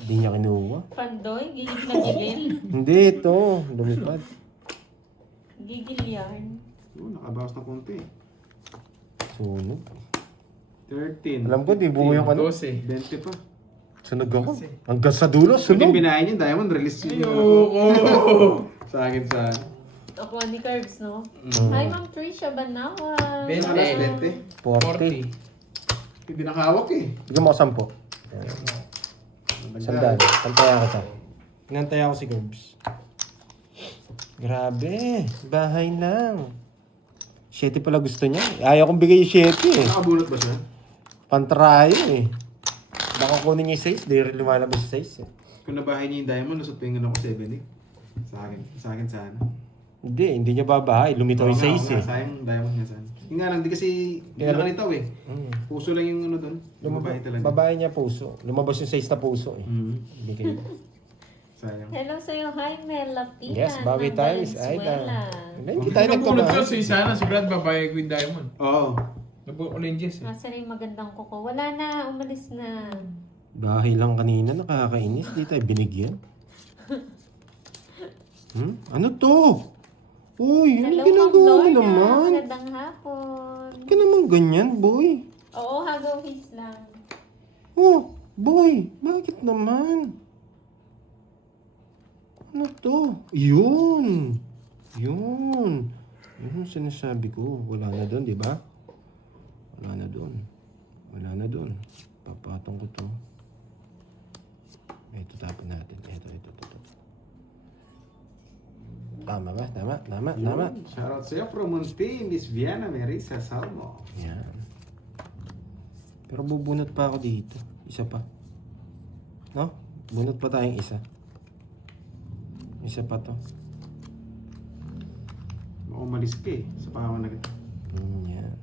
Di niya kinuha. Pandoy, gigil na gigil. Hindi, ito. Lumipad. Gigil yan. Oh, nakabawas na konti. Sunog. 13. Alam ko, di buo yung ano. 12. 20 pa. Sunog ako. Hanggang sa dulo, Pwede sunog. binahin yung diamond, release yun. Ayoko. Sa akin sa... Ako ni Curbs, no? Mm. Hi, Ma'am Tricia Banawan. Ben- Alas 40. 40. Hindi nakahawak eh. Bigyan mo ako 10. Sandali. Pantaya kita. Pinantaya ako si Curbs. Grabe. Bahay lang. 7 pala gusto niya. Ayaw kong bigay yung 7 eh. Nakabunot ba siya? Pantrayo eh. Baka kunin niya yung 6. Di rin lumalabas yung 6 eh. Kung nabahay niya yung diamond, lusot pa yung ano ko 70. Sa akin sana. Hindi niya babahay. Lumitaw yung Oo nga, size oo nga, eh. sayang diamond nga sana. Yung nga lang, di kasi Kaya ba- nakalitaw eh. Mm. Puso lang yung ano doon. Babae talaga. Babae niya puso. Lumabas yung size na puso eh. Hindi kayo. Sayang. Hello sa'yo, Jaime Lapitan. Yes, bawi ng tayo, Miss Aida. Valenzuela. Hindi tayo Nabunot ko nagkabahay. sa isa na, si Brad babae ko yung diamond. Oo. Nabunot ko lang Jess eh. Nasaan yung magandang kuko? Wala na, umalis na. Bahay lang kanina, nakakainis. Di tayo binigyan. Ano to? Uy, ano Hello, ginagawa Ma'am mo Lorna. naman? Magandang hapon. Ba't ka naman ganyan, boy? Oo, hagaw hits lang. Oh, boy, bakit naman? Ano to? Yun. Yun ang sinasabi ko. Wala na doon, di ba? Wala na doon. Wala na doon. Papatong ko to. Ito tapon natin. Ito. Tama ba? Tama. Shoutout sa'yo from Munti, Miss Viana Merisa Salmo. Yan. Pero bubunot pa ako dito. Isa pa. No? Bunot pa tayong isa. Isa pa to. Baka umalis ka eh. Sa pahawan na kita. Yan.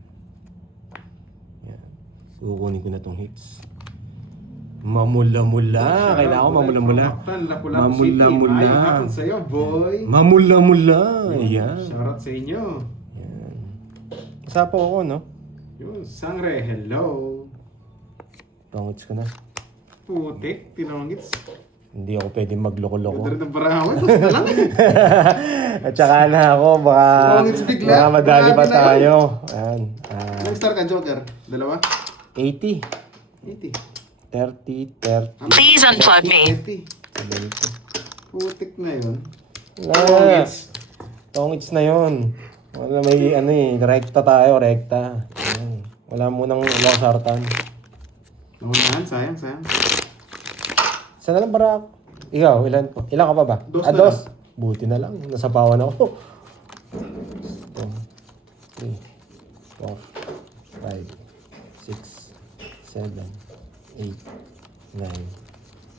Kukunin ko na tong hits. Mamula-mula. Kailangan ko mamula-mula. Mamula-mula. Ayaw hapon sa'yo, boy. Mamula-mula. Ayan. Shoutout sa inyo. Yan. Kasapo ako, no? Yun, Sangre, hello. Pangits ko na. Putik, tinongits. Hindi ako pwedeng magloko-loko. Ganda rin ng parawan. Basta na lang eh. At saka na ako, baka Pangits bigla. madali pa Marami na tayo. Ayan. Ilang star ka, Joker? Dalawa? 80. 80. 30. Please unplug me. 80. Putik na yun. Tongits. Tongits na yun. Wala may ano eh, rekta tayo, rekta. Ayan. Wala munang sartan. Naunahan, sayang. Sana lang Barak. Ikaw, ilan ka pa ba? Dos na Dos. Buti na lang, nasapawan ako. 2, 3, 4, 5, 6, 7, 8, 9,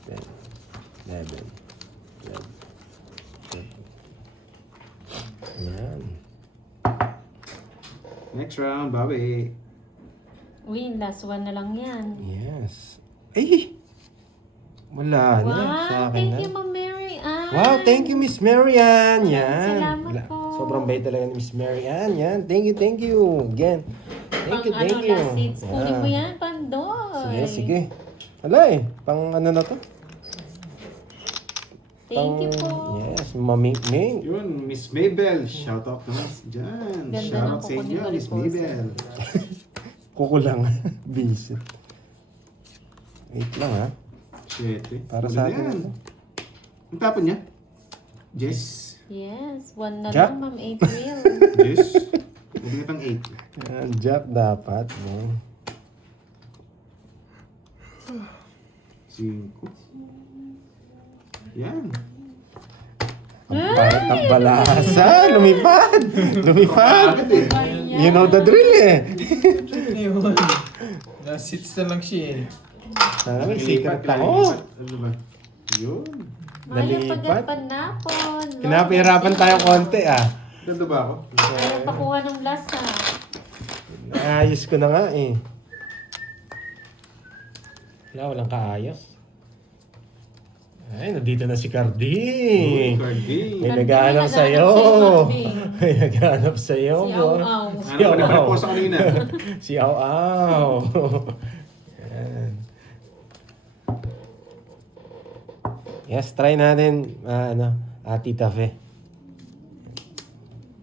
10, 11, 12, 13. Yan. Next round, bawi. Uy, last one na lang yan. Yes. Ay! Wala na. Sa Wow, akin thank na. you, Ma'am Mary Ann. Wow, thank you, Miss Marian. Yan. Salamat po. Sobrang bait talaga ni Miss Marian. Yan. Thank you. Again. Thank you. Last seats. Kunin mo yan, Pandoy. Sige. Wala eh. Pang ano na to? Thank you po. Yes, Mami Ming. Yun, Miss Mabel. Shoutout naman dyan. Ganda Shoutout ng sa kuko ni inyo, Miss Mariposa. Mabel. Kukulang. Busy. Wait lang ha. 7. Para sa atin. Yan. Ang tapon niya? Jess. Yes, one na Jack? lang, Ma'am April. Jess. Huwag na pang 8. Yan, Jack dapat. No? 5. Yan. Ang pangit ng balasa. Lumipad. Bakit eh? You know the drill eh. Ayun. Last seats na lang siya eh. Sana may secret Lipat, ako. lipat. Ano ba? Yun. Mayang Nalipat. pagkapanapon. Pinapahirapan tayo konti ah. Ganda ba ako? Ayaw pakuha ng lasa. Ayos ko na nga eh. Walang kaayos. Ay, nandito na si Cardi. Cardi. May Cardi, naghahanap naghahanap sa'yo. si Cardi. May naghahanap sa'yo. Si boy. Au-Au. Ano ko naman po sa kanina? Si Au-Au. Yan. Yes, try natin, Tita Fe.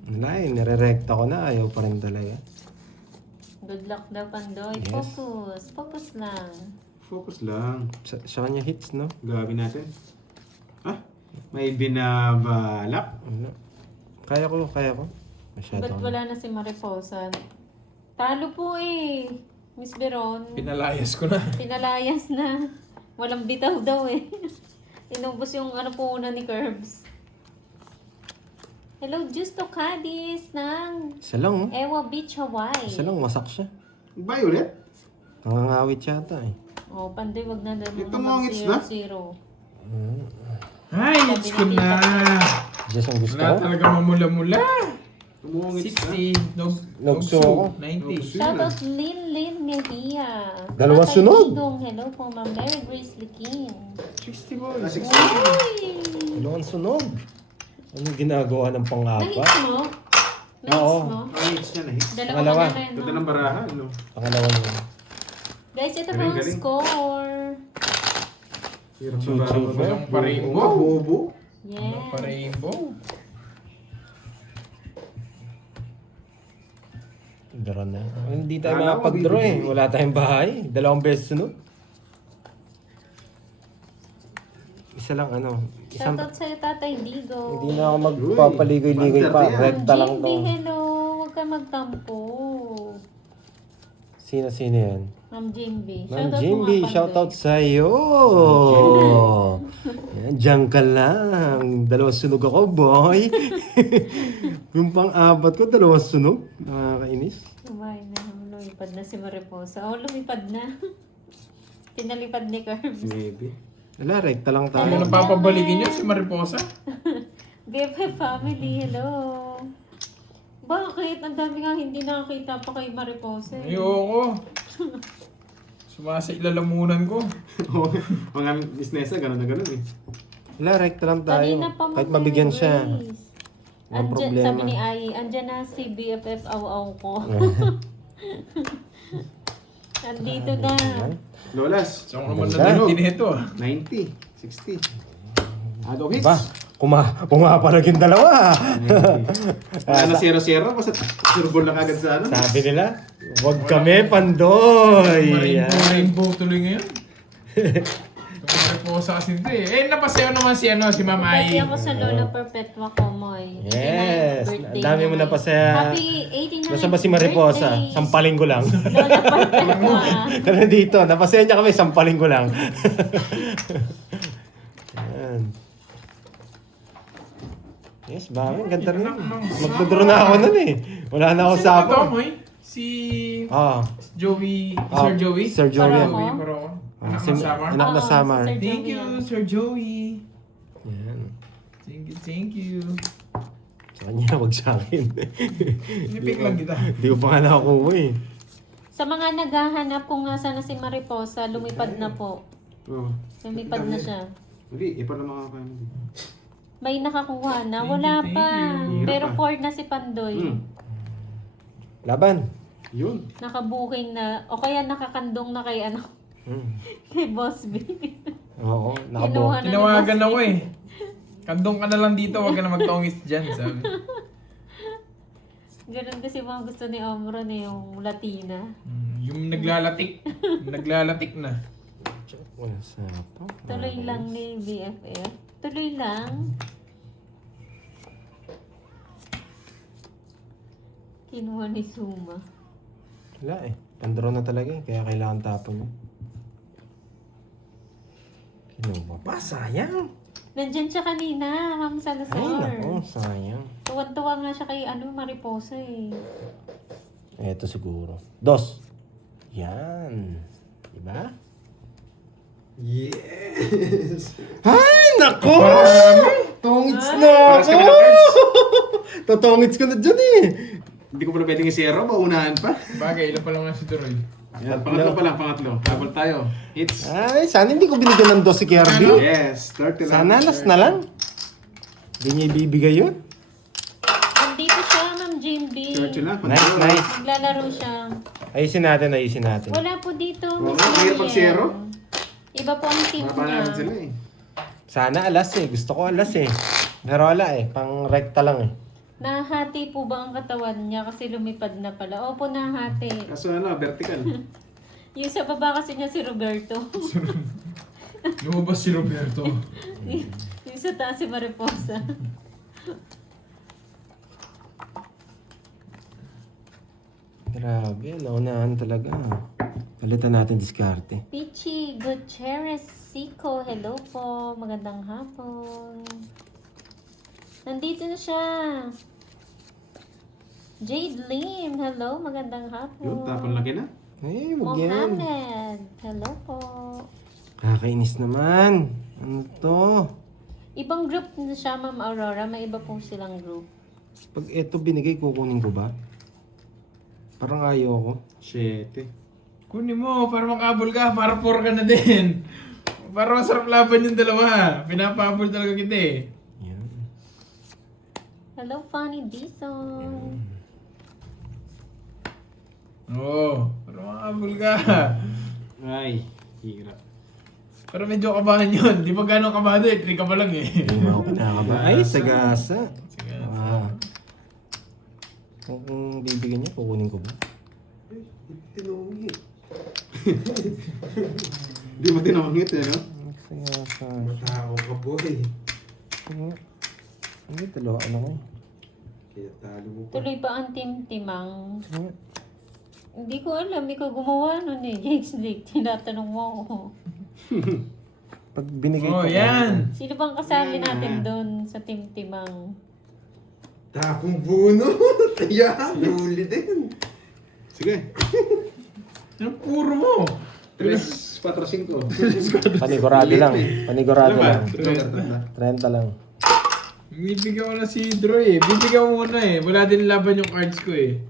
Wala eh, nire-recta ko na. Ayaw pa rin talaga. Good luck daw, Pandoy. Yes. Focus lang. Focus lang. Sa kanya hits, no? Gawin natin. Ah, may binabalak. Ano? Kaya ko. Masyado. Ba't wala na si Mariposa? Talo po eh. Miss Veron. Pinalayas ko na. Pinalayas na. Walang bitaw daw eh. Inubos yung ano po una ni Curbs. Hello, Justo Cadiz ng Isa lang, oh. Ewa Beach, Hawaii. Isa lang, wasak siya. Violet? Nangangawit yata eh. Oh, Pandoy, wag na daw Ito naman mga ngits na? 0-0. Ay, it's ko na. Diyos ang gusto Wala ko. talaga mamula-mula. Umungit ka. 60. Nogso Nogso. ako. 90. Shoutout Lin Ngehia. Dalawang Tatay sunog. Digong, hello po, Ma'am Mary Grace Likin. 60 balls. 60. Uy! Dalawang sunog. Anong ginagawa ng pang-apat? Na-hits mo? Na-hits Oo. mo? Ang hits niya na hits. Dalawa Pangalawa. ka na rin, Ganda no? ng baraha, ano? Pangalawa niya. Guys, ito po Galing, ang galing. score. Hirap Chuchu, na baraha. Walang pa-rainbow. Oo nga, bobo. Ano pa Yes. rainbow? Draw na. Hindi tayo Kala ko makapag-draw eh. bibigay. Wala tayong bahay. Dalawang beses sunod. Isa lang ano. Isang, Shoutout sa'yo, Tatay Digo. hindi na ako magpapaligoy-ligoy pa. Uy, Rekta lang Jimmy, to. hello. Huwag ka magtampo. Sino yan? Ma'am Jimby. Ma'am Shoutout mo Jimby, nga, shoutout Pandoy. sa'yo. Yan, diyan ka lang. Dalawang sunog ako, boy. Yung pang-apat ko, dalawang sunog. Nakakainis. Kumain na. Lumipad na si Mariposa. Oh, lumipad na. Pinalipad ni Curbs. Maybe. Wala, rekta lang Ano tayo. napapabalikin niya si Mariposa? BFF family, hello. Bakit? Ang dami nga hindi nakakita pa kay Mariposa. eh. Ayoko. Sumasa ilalamunan ko. Mga business gano'n na gano'n eh. Wala, rekta lang tayo. Kanina pa Kahit mabigyan siya. Grace. Walang Andyan, problema. sabi ni Ai, andyan na si BFF aw-aw ko. Andito na. Lolas, So ako naman Ganda. na din ito ah. 90, 60. Ado hits. Ba, pumapalag yung dalawa. Wala na 0-0, basta surbol na kagad sa ano. Sabi nila, wag kami, Pandoy. Yan. Rainbow tuloy ngayon. Ito Mariposa kasi ito eh. Napasayaw naman si Ma'am Pati Ai. ako sa Lola Perpetua Komoy. Yes. Birthday Ang dami mo niya na pasaya. Happy 89th Nasa ba si Mariposa? birthday. Sampalin ko lang. Lola Perpetua. Tara dito, napasaya niya kami, sampalin ko lang. Yan. Yes, bakit? Ganda rin. Magdodraw na ako nun eh. Wala na ako Sino sa ba to, ako. Moy? Si Ah, Joey, Sir Joey? Sir Joey. Parang Joey, ako? pero Ah, anak si- ng Samar. anak na Oo, Samar. si Sir Thank Joey you, yan. Sir Joey. Yan. Thank you. Sa kanya, wag sa akin. Nipik lang kita. Hindi ko pa nga nakakuha eh. Sa mga naghahanap kung nasa na si Mariposa, lumipad na po. Oh. Lumipad na siya. Hindi, iba na makakain. May nakakuha na. Thank Wala you, thank pa. you. Pero Hirap 4 na si Pandoy. Laban. Yun. Nakabuking na. O kaya nakakandong na kay ano. Kay Boss B. Oo, nakabo. Kinuha na ni Tinawagan Boss ako B. eh. Kandong ka na lang dito, wag ka na magtongis dyan, sabi. Ganun kasi mga gusto ni Omron eh, yung Latina. Yung naglalatik. Naglalatik na. Wala sa pa. Tuloy lang ni BFF. Tuloy lang. Kinuha ni Suma. Wala eh. Pandraw na talaga eh. Kaya kailangan tapon yun. Kinuha pa. Sayang. Nandyan siya kanina, Ma'am Ay, Salazar. nako. Sayang. Tuwan-tuwa nga siya kay Mariposa eh. Eto siguro. Dos. Yan. Diba? Yes! Ay, nako! Tongits na Paras kami ng cards. Totongits ko na dyan eh. Hindi ko pala pwedeng i-zero, maunahan pa. Bagay, ilan pa lang na si Turoy. Yan, pangatlo pa lang, pangatlo. Habol tayo. Hits. Ay, sana hindi ko binigyan ng dos si Kirby. Yes, 30 lang. Sana last na lang. Hindi niya ibibigay yun. Nandito siya, Ma'am Jimby. 30 lang. Nice, nice. Naglalaro siya. Ayusin natin. Wala po dito, Oo Miss nga, mahirap Mariel. mag-zero. Iba po ang team Mapanahan niya. sila eh. Sana alas eh. Gusto ko alas eh. Pero wala eh. Pang rekta lang eh. Nahati po ba ang katawan niya kasi lumipad na pala? Opo, nahati. Kaso ano, vertical. Yung sa baba kasi niya si Roberto. Lumabas si Roberto. Yung sa taas si Mariposa. Grabe. Naunahan talaga. Palitan natin diskarte. Pichi Gutierrez Sico, hello po. Magandang hapon. Nandito na siya. Jade Lim, hello. Magandang hapon. Yun, tapon laki na. Eh, wag yan. Mohammed, hello po. Kakainis naman. Ano to? Ibang group na siya, Ma'am Aurora. May iba po silang group. Pag ito binigay, kukunin ko ba? Parang ayaw ko. 7. Kunin mo, para makabol ka, para 4 ka na din. Para masarap laban yung dalawa. Pinapabol talaga kita eh. Yan. Hello, Funny Dison. Oo, para makabol ka. Ay, hirap. Pero medyo kabahan yun. Di ba gano'ng kabado eh? 3 ka pa lang eh. Hindi mo ako kinakaba. Ay, sagasa. Sige. Kung bibigyan niya, kukunin ko ba? Tinungi. Hindi mo tinungit eh, no? Sagasa. Matao ka, boy. Hindi, dalawa. Ano ko eh. Kaya talo mo pa. Tuloy ba ang timtimang? Sige. Hindi ko alam. Ikaw gumawa nun eh. Jake's League. Tinatanong mo ako. Pag binigay Oh, ko. yan. Sino bang kasali natin doon sa timtimang? Tapong buno. Kaya, nahuli din. Sige. Yung puro mo. 3, 4, 5. Panigurado lang. Panigurado Ano ba? lang. 30 lang. Bibigyan ko na si Droy eh. Bibigyan mo muna eh. Wala din laban yung cards ko eh.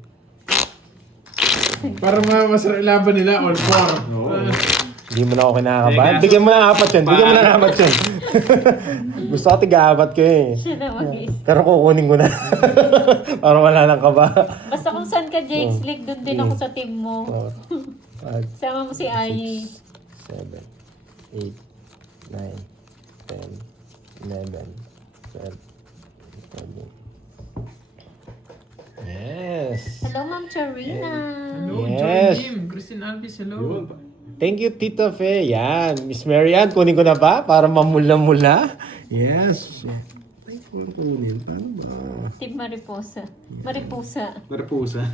Para masarap laban nila, all 4. Oo. Hindi mo na ako kinakabahan. Bigyan mo na 4 yun. Bigyan mo na 4 yun. Gusto ko tiga-4 ko eh. Siya na mag-is. Pero kukunin ko na. Para wala nang kaba. Basta kung saan ka, Jake's League, doon din ako sa team mo. 4, 5, Sama mo si Ayi. 7, 8, 9, 10, 11, 12, 13. Yes. Hello, Ma'am Charina. Hello, Yes. John Jim. Christine Alvis, hello. Yun. Thank you, Tita Fe. Yan. Miss Marian, kunin ko na ba? Para mamula-mula. Yes. Ay, kunin. Paano ba? Team Mariposa. Mariposa. Maripusa.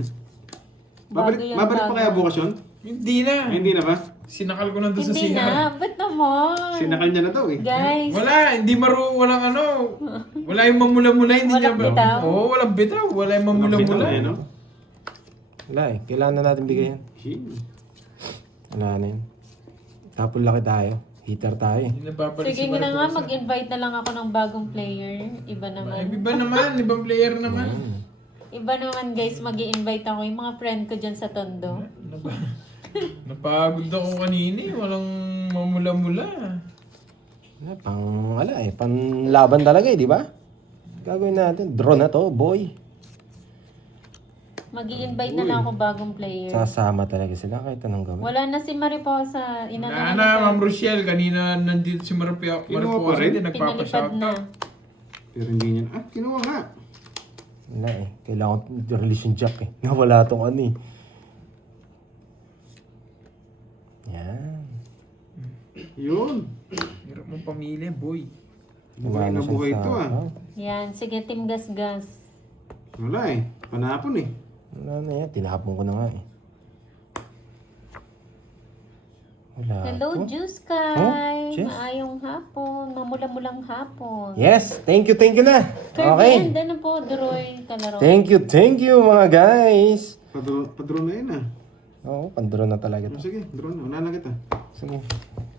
Bago Babalik, yan, babalik pa bago. kaya bukas yun? Hindi na. Ay, hindi na ba? Sinakal ko na doon sa Hindi CR. na. Ba't naman? Sinakal niya na daw eh. Guys. Wala, hindi walang ano. Wala yung mamula-mula, hindi Walang niya. bitaw? Oo, walang bitaw. Wala yung mamula-mula. Eh, no? Wala eh. Kailangan na natin bigyan. Wala na yun. Tapon laki tayo. Heater tayo. Hindi na babalik Sige si nga na nga, Mariposa. mag-invite na lang ako ng bagong player. Iba Ay, naman. iba naman, ibang player naman. Iba naman guys, mag-i-invite ako. Yung mga friend ko dyan sa Tondo. Napagod ako kanina eh. Walang mamula-mula. Wala eh. Panlaban talaga eh, di ba? Gagawin natin. Draw na to, boy. Mag-i-invite na lang ako bagong player. Sasama talaga sila kahit anong gawin. Wala na si Mariposa. Wala na, Ma'am Rochelle. Kanina nandito si Kinuha pa Mariposa. rin? Hindi Pinalipad nagpapashout na. Pero hindi niya. Ah, kinuha nga. Wala eh. Kailangan ko release yung jack eh. Nawala tong ano eh. Yan. Yun. Hirap mong pamilya, boy. Buhay na Wala buhay siyang ito ah. sapaw. Yan, sige, Team Gasgas. Wala eh. Panapon eh. Wala na yan. Tinapon ko na nga eh. Wala Hello, to. Juice Sky. Oh, Jess. Maayong hapon. Mamula-mulang hapon. Yes. Thank you na. Kirby Okay. and ano po, Droy Kalaro. Thank you mga guys. Padrone na yun ah. Oo, pandro na talaga to. Sige, drone na. Una na kita. Sige.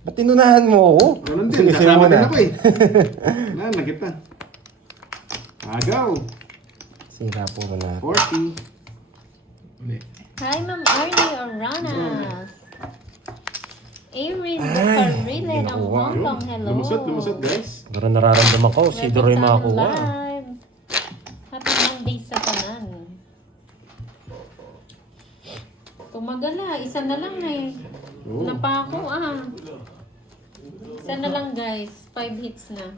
Ba't tinunahan mo ako? Ganun din. Sige, Kasama sa'yo din muna. ako eh. Una na kita. Agaw. Sira po na. 40. Hi, Ma'am Arnie Oranas. Erin Ay, Bucarile ng ginawa. Hong Kong. Hello. Lumusot si Pero nararamdaman ko, si Doroy Welcome sa makakuha. live. Happy Monday sa tanan. Tumagala, isa na lang eh. Oo. Napako Isa na lang guys, 5 hits na.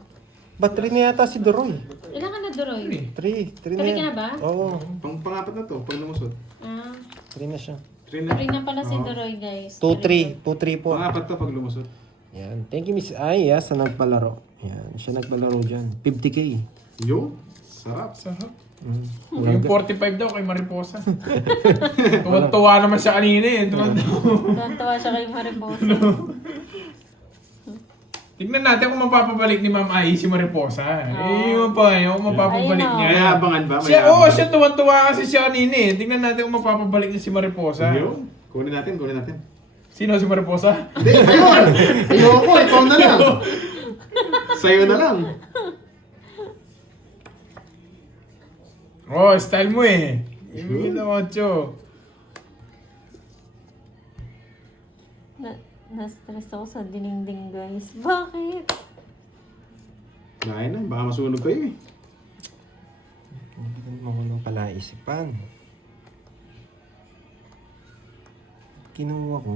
Ba't 3 na yata si Doroy? Ilan ka na, Doroy? 3 na Tuloy yan. ka na ba? Oo, Pangapat na to. Pag lumusot. 3 na siya. 3 na. 3 na pala si Doroy guys. 2-3 po. Pangapat to pag lumusot. Yan. Thank you Miss Aya sa nagpalaro. Yan, siya nagpalaro dyan. 50k. Yo. Sarap. Sarap. Mm. Yung 45 daw kay Mariposa. Tuwan-tuwa naman siya kanina eh. Tuwan-tuwa siya kay Mariposa. Tignan natin kung mapapabalik ni Ma'am Ai si Mariposa. Eh, yung mapapabalik Ayun, niya. May abangan ba? May Siya, abangan. siya tuwan-tuwa kasi siya kanina eh. Tignan natin kung mapapabalik niya si Mariposa. Yo. Kunin natin. Sino si Mariposa? Hindi, ayun! Ayoko, ikaw na lang. Sa'yo na lang. Oh, style mo eh. Ibigay na 8. Na-stress ako sa dininding guys. Bakit? Dahil na, baka masunog kayo eh. Hindi ko naman ng palaisipan. Kinuha ko.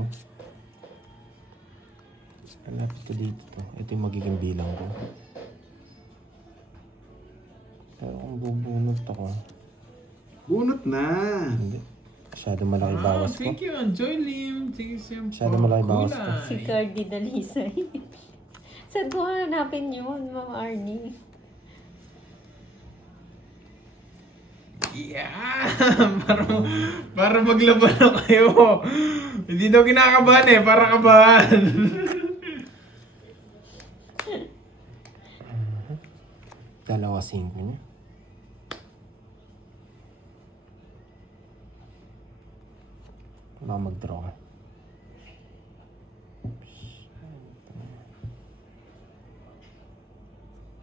Malapit ko dito. Ito yung magiging bilang ko. Pero kung bubunot ako, Bunot na. hindi. Masyado malaki bawas ko. Thank you, Joy Lim. Thank you, Sam. Masyado malaki bawas ko. Si Cardi Dalisay. Saan ko hanapin yun, Ma'am Arnie? Yeah! para maglaban na kayo. Hindi daw kinakabahan eh, para kabahan. Dalawa 5 niya. Baka mag-draw ka.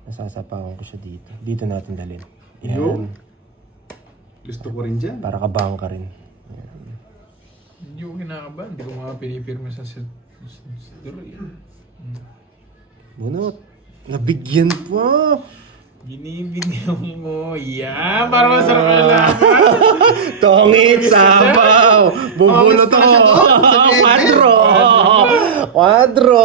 Nasasapawan ko siya dito. Dito natin dalhin. Yo. Yan. Gusto ko rin dyan. Para kabang ka rin. Hindi ko kinakabahan. Hindi ko mga pinipirma sa tuloy. Bunot. Nabigyan pa. Binibigyan mo. Yeah! Para masarap na lang. Tongit sabaw. Bubunot pala siya ako. to. Quadro. Quadro.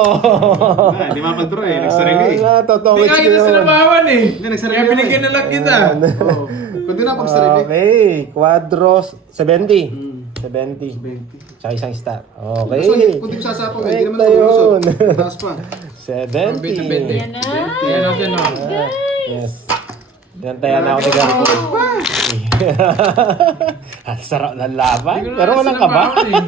Hindi mapag-draw eh. Nagsarili eh. Wala, Hindi totongit nga kita sinabawan eh. Hindi, nagsarili Kaya ako binigyan eh. na lang kita. Oo. Kung di na pagsarili. Okay. Quadro. 70. Hmm. 70. 20. Tsaka isang star. Basta Okay. kung di mo sasapaw eh, hindi naman Ito ako lumusot. yun. Taas pa. 70. 20. Yan na! Yan natin o. Yes. Nantayan na ako ni Garpo. Ang sarap ng laban. Hindi ko na Pero walang kaba. sinabawan eh.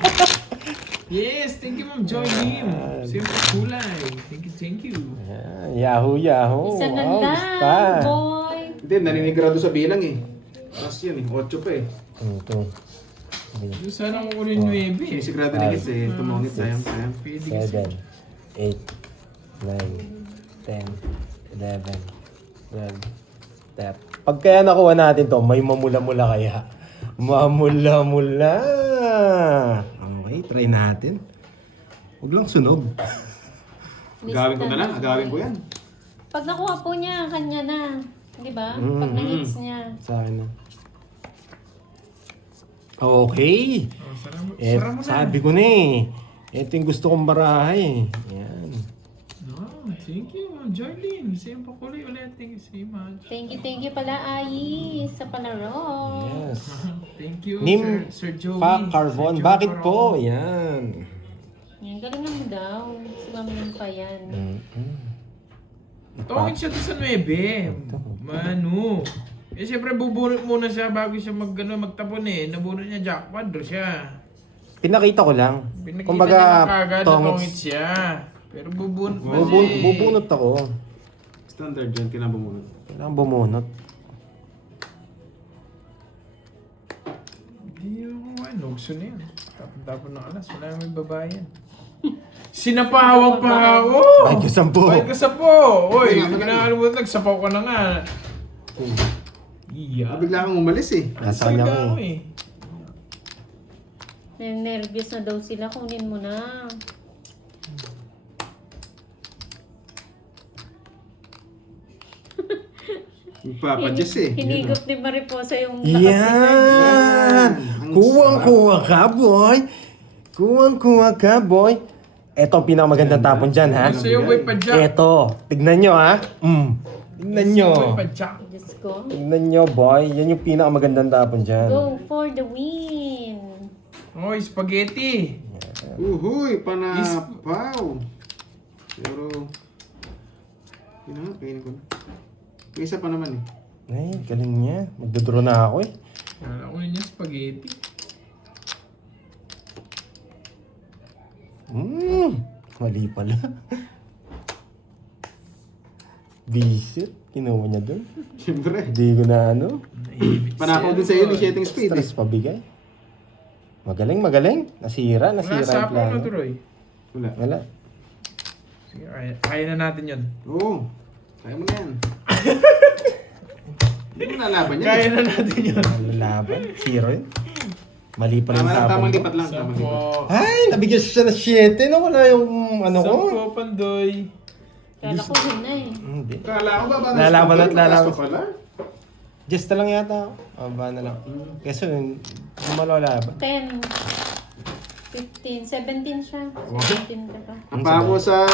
Yes, thank you Ma'am Joy Lim. Siyempre kulay. Thank you. Yahoo, Yahoo. Isa na Wow, lang, gusta. boy! Hindi, naninigurado sa bilang eh. Taas yan eh. 8 pa eh. Ito. Yung sana kukunin 9 eh. Sinisigurado ni Hits eh. Tumungit, sayang. Pwede kasi. 7, 8, 9, 10, 11, 12, 13. Pag kaya nakuha natin to, may mamula-mula kaya. Mamula-mula. Okay, try natin. Huwag lang sunog. Agawin ko na lang. Agawin ko yan. Pag nakuha po niya, kanya na. Di ba? Pag na-hits niya. Sa akin na. Okay. Oh, sara mo na. Sabi ko na eh. Ito yung gusto kong barahay. Yan. No, thank you Ma'am Joy Lim. Siyempre kulay ulit. Thank you so much. Thank you pala, Ai, sa palaro. Yes. Thank you Nim Sir Joey. Pa Carbon. Sir Joey Bakit Carbon. po? Yan. Yan, galingan mo daw. Si Ma'am pa yan. Tawagin siya doon sa 9. Manu. Eh siyempre bubunot muna siya bago siya magtapon eh. Nabunot niya jackpot, do siya. Pinakita ko lang. Pinakita Kumbaga, niya na kagad na tongit tongits. siya. Pero bubunot pa siya eh. Bubunot ako. Standard dyan. Kailangan bumunod. Kailangan bumunot. Hindi ako ano, gusto na yan. Tapon ng alas, wala yung may babayan. Sinapahawak pa ako! Ay, kasampo. Ay, kasampo! Uy, kinakalimutan, nagsapaw ka na nga. Iya. Bigla kang umalis eh. Nasa kanya ko Ako eh. Nervous na daw sila. Kunin mo na. Magpapadjust eh. Hinigot ni Mariposa yung lakas ni Yan! Kuwang-kuwa ka, boy! Kuwang-kuwa ka, boy! Ito ang pinakamagandang tapon dyan, ha? Sa'yo, boy, padyak. Ito. Tignan nyo, ha? Tignan nyo. Boy, padyak. Diyos ko. Tignan nyo, boy. Yan yung pinakamagandang tapon dyan. Go for the win! Oy, spaghetti. Uhuy, panapaw. Pero, yun na, kainin ko na. May isa pa naman eh. Ay, galing niya. Magdodraw na ako eh. Wala ko niya spaghetti. Mali pala. Visit. Kinuha niya dun. Siyempre. Hindi ko na ano. Panakaw din sa'yo ni Sheting Speed eh. Stress pabigay. Magaling, magaling. Nasira Wala, yung sapaw na plano. tuloy. Wala. Wala. Sige, kaya na natin yun. Oo. Kaya mo na yan. Hindi mo nalaban yan. Kaya na natin yun. Laban. Zero yun. Mali pa rin Tama lang, tapon tamang ko. lipat lang. Tamang lipat. Sampo. Ay, nabigyan siya ng 7. Nawala yung ano ko. Sampo, Pandoy. Kala ko yun na eh. Hindi. Kala ko ba ba? Lalaban at lalaban. Mataas pa pala. Just na lang yata ako. Ba na lang. Kasi gumalaw laban. 10, 15, 17 siya. 17 ka pa. Ang pa ako sa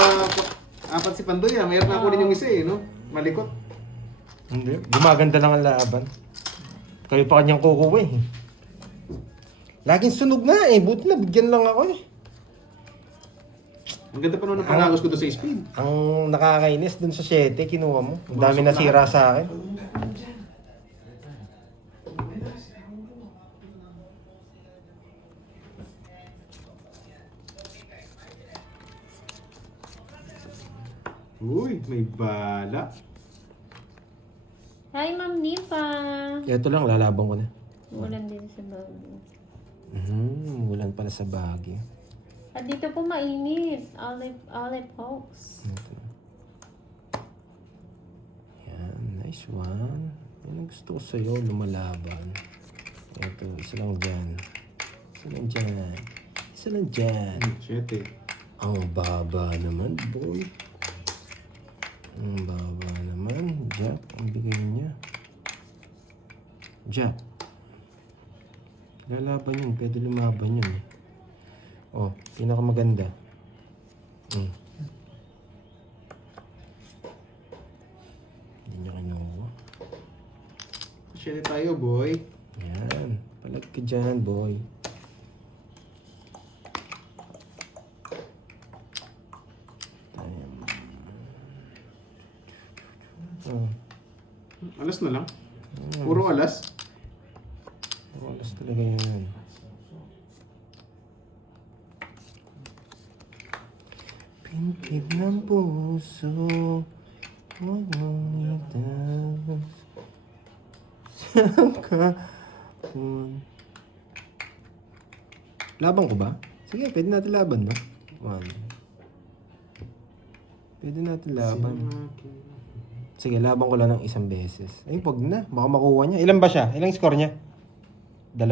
apat si Pandoy ah. Mayroon na ako rin yung isa eh, no? Malikot. Hindi. Gumaganda lang ang laban. Kayo pa kanyang kukuha eh. Laging sunog na eh. Buti na bigyan lang ako eh. Ang ganda pa naman ng panagos ko doon sa speed. Ang nakakainis dun sa 7, kinuha mo. Ang dami nasira sa akin. Uy, may bala. Hi, Ma'am Nipa. Ito lang, lalaban ko na. Ulan din sa bago. Ulan pala sa Baguio. At dito po mainit. Olive Hawks. Ito. Yan, nice one. Yan ang gusto ko sa'yo, lumalaban. Ito, isa lang dyan. Isa lang dyan. Isa lang dyan. 7. Ang baba naman, boy. Ang baba naman. Jack, ang bigay niya. Jack. Lalaban yun. Pwede lumaban yun. Oh, pinakamaganda. Hindi niya kinuha. 7 tayo, boy. Yan. Palag ka dyan, boy. Oh, Alas na lang. Puro alas. oras talaga yan. Pintig ng puso, huwag mong itas. Saan ka? Laban ko ba? Sige, pwede natin laban, no? 1. Pwede natin laban. Sige, laban ko lang ng isang beses. Ay, wag na. Baka makuha niya. Ilan ba siya? Ilang score niya? 2?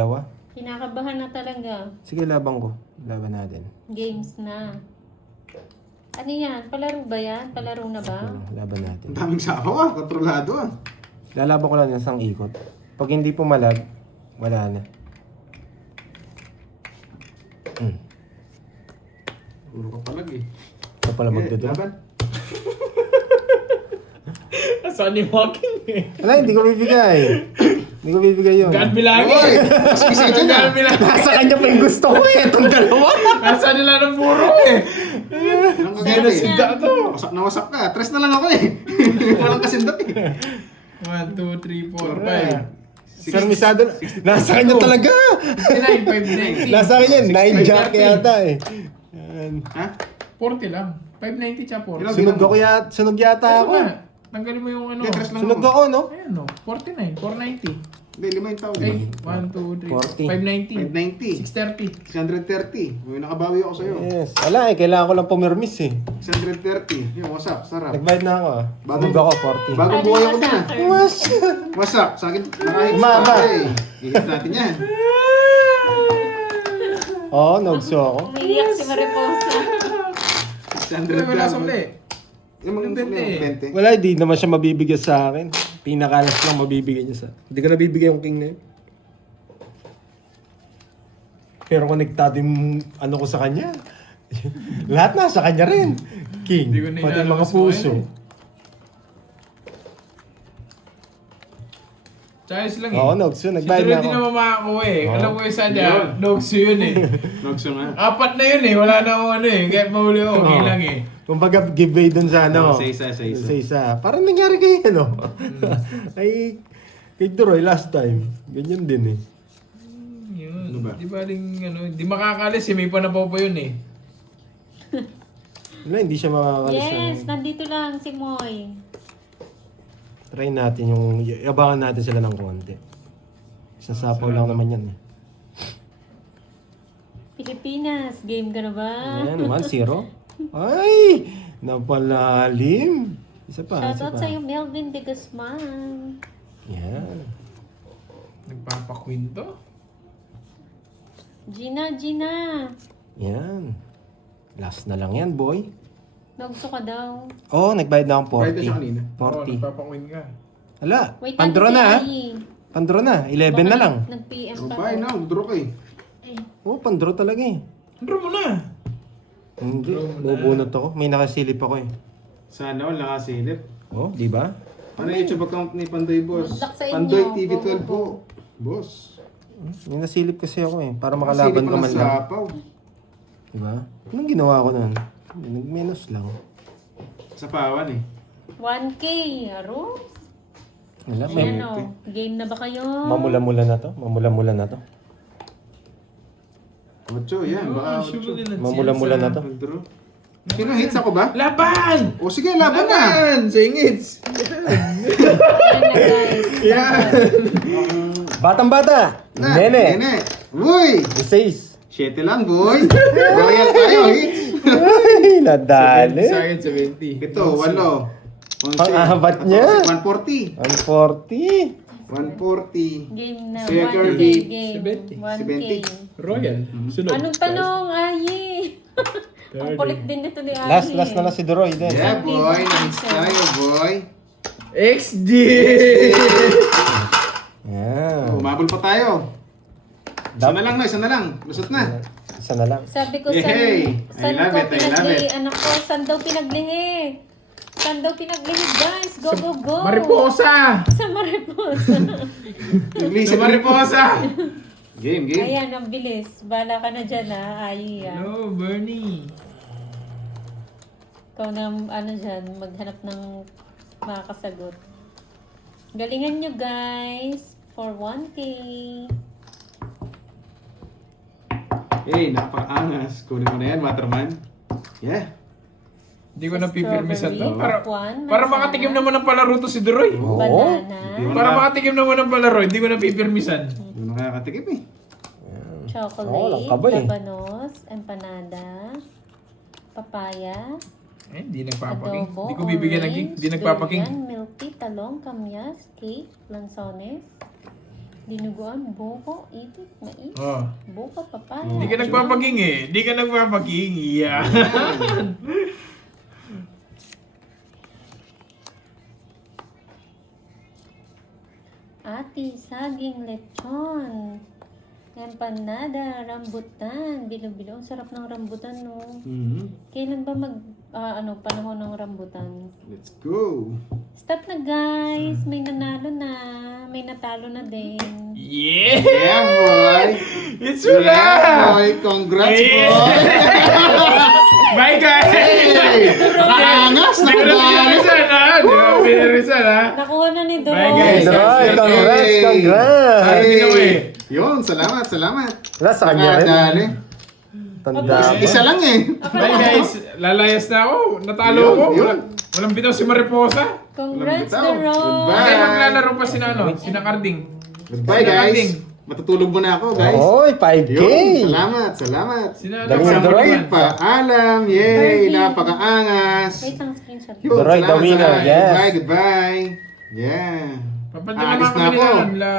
Kinakabahan na talaga. Sige, laban ko. Laban natin. Games na. Ano yan? Palaro ba yan? Palaro na ba? Laban natin. Ang daming sapaw ah. Kontrolado ah. Lalaban ko lang ng isang ikot. Pag hindi pumalag, wala na. Puro ka palag eh. Ito pala Okay, magdudula. laban. Saan yung walking eh? Wala, hindi ko bibigay. Hindi ko bibigay yun. God bilangin Oy! eh. Mas isa dyan ah. God bilangin. Nasa kanya pa yung gusto ko eh. Itong dalawa. Nasa nila ng puro eh. Anong Sino kagaya si eh? Da to? Wasak na wasak ka. 3 na lang ako eh. Walang kasindat eh. 1, 2, 3, 4, 5. Sermisado. Nasa kanya talaga. 59, 590. Nasa kanya, 9 jack 630. yata eh. Yan. Ha? 40 lang. 590 tsaka 40. Sunog ako yata. Sunog yata Ano ako. ba? Tanggalin mo yung ano. Hindi, 3 lang Sunog ako. ako, no? Ayan no. 49, 490. Hindi, 5 yung tao. Ay, 1, 2, 3, 590. 590. 630. 630. May nakabawi ako sa'yo. Yes. Wala eh, kailangan ko lang pumirmis eh. 630. Yung wasap, sarap. Nagbayad na ako ah. Bagong- Sunog ako, 40. Bagong buhay ako din ah. Mas. Wasap, sa akin. Maraming Mama. Ihit natin yan. Oo, nagso ako. Umiiyak si Mariposa. 600 Wala sa uli. Yung mga Yung 20. Wala, hindi naman siya mabibigyan sa akin. Pinakalas lang mabibigyan niya sa... Hindi ko nabibigyan yung king na yun. Pero konektado yung ano ko sa kanya. Lahat nasa kanya rin. King, Hindi ko na pati inaalabas mga puso. ko Chayos lang eh. Oo, Nogso, Si nagbayad Drew na hindi ako. naman makakuha eh. Oo. Alam ko yung sadya, Yun. Nogso yun eh. Nogso nga. 4 na yun eh. Wala na akong ano eh. Kahit mahuli ko, okay Oo. lang eh. Kumbaga, giveaway dun sa ano. Sa isa. Sa isa. Parang nangyari kay ano. Ay, kay Duroy last time. Ganyan din eh. Yun. Ano ba? Di ba rin ano, di makakalis eh. May panapaw pa yun eh. Wala, hindi siya makakalis. Yes, nandito lang si Moy. Try natin yung, abangan natin sila ng konti. Sasapaw lang naman yan eh. Pilipinas, game ka na ba? Ayan, 1-0. Ay! Napalalim. Isa pa, isa Shoutout pa. sa'yo, Melvin de Guzman. Yan. Nagpapakwin to? Gina. Yan. Last na lang yan, boy. Nagso ka daw. Oh, nagbayad na akong Bayad ka siya kanina. 40. Oo, 40. nagpapakwin ka. Hala, Wait, pandro natin na si ha. Ai. Pandro na, 11 na Baka lang. Nag-PM Oh, pa. bye now. Draw ka eh. Oh, pandro talaga eh. Draw mo na! Hindi, Draw mo na. bubunot ako. May nakasilip ako eh. Sana all nakasilip. Oh, di ba? Ano yung YouTube account ni Pandoy Boss? Good luck sa inyo. Pandoy TV12 Go, go, po. Boss. May nasilip kasi ako eh. Para makalaban Silip ka pa man ng lang. sapaw. Diba? Anong ginawa ko nun? Nag-minus lang. Sa pawan eh. 1K, aro? Wala, may Ano, game na ba kayo? mamula-mula na to. Mamula-mula na to. Ocho, yan. Baka Issue mo ocho. nila. Mamula-mula na to. Nag-draw. Sino hits ako ba? Laban! O sige, laban na! Laban! Sa ingits! Ayan na guys. Yan! Batang-bata! Nene! Nene! Uy! 6. 7 lang, boy! Royal tayo, hits! Ay, nadali. Sa akin, 70. Ito, 8. Ang ahabat niya. 140. 140. 140. Game na. Sige, 1K Kirby. game. 70. 1K. Royal. Sunod. Anong tanong, Ayi? Ang kulit din nito ni Ayi. Last na lang si Doroy din. Yeah, boy. Nice tayo, boy. XG! Yeah. Umabol pa tayo. Isa na lang, no? Isa na lang. Lusot na. Isa na lang. Sabi ko, Yay! saan I love ko it, I love pinaglihi? it. Anak ko, saan daw pinaglihi? Saan daw pinaglihi, guys? Go, go, go! Mariposa! Sa Mariposa. English. Sa Mariposa! Game, game. Ayan, ang bilis. Bala ka na dyan, ha? Ayi, ha? Hello, Bernie. Ikaw na, dyan, maghanap ng makakasagot. Galingan nyo, guys. For 1K. Hey, napaka-angas. Kunin mo na yan, Waterman. Yeah. Hindi ko napipirmisan to. Strawberry, Para mansanas, makatikim naman ng palaro to si Duroy. Oo. Banana. Para makatikim naman ng palaro, hindi ko napipirmisan. Hindi mo nakakatikim eh. Chocolate, Oo, lang ka ba eh? labanos, empanada, papaya, Eh, hindi nagpapaking. adobo, Hindi ko bibigyan ng cake. Hindi nagpapaking. durian, milk tea, talong, kamyas, cake, lansones, dinuguan, buko, itik, mais, Oh. buko, papaya. Hindi ka nagpapaking eh. Hindi ka nagpapaking. Yeah. Ati, saging, lechon, empanada, rambutan, bilo-bilo. Ang sarap ng rambutan, no? Kailan ba panahon ng rambutan? Let's go. Stop na, guys! May nanalo na. May natalo na din. Yeah! Yeah, boy. It's Yeah, wala! boy. Congrats, Yeah. boy. Bye, guys! Hey! Nakaangas, Hindi ko na nakadali. pinirisan, ha? Hindi ko na pinirisan, ha? Nakuha na ni Bye, Doroy. guys. Doroy, congrats, Hey. congrats. Ay, ginawa eh. Yun, salamat, salamat. Wala, sa kanya rin. Nakadali. Tanda ko. Isa lang eh. Bye, guys! Lalayas na ako. Natalo Yun, ako. yun. Walang bitaw si Mariposa. Congrats, Walang bitaw. Doroy! Goodbye. Hindi, maglalaro pa sina, sina Carding. Goodbye, guys. Matutulog muna ako, guys. Oy, 5K. Yun, salamat, salamat. Sina, Dami Isang yung Doroy. ulit pa. Alam, yay, Perfect. napakaangas. Wait, ang screenshot. Yun, Doroy, the salamat, winner, salamat. yes. Goodbye, goodbye. Yeah. Papalitan Alis naman na kami ako. nila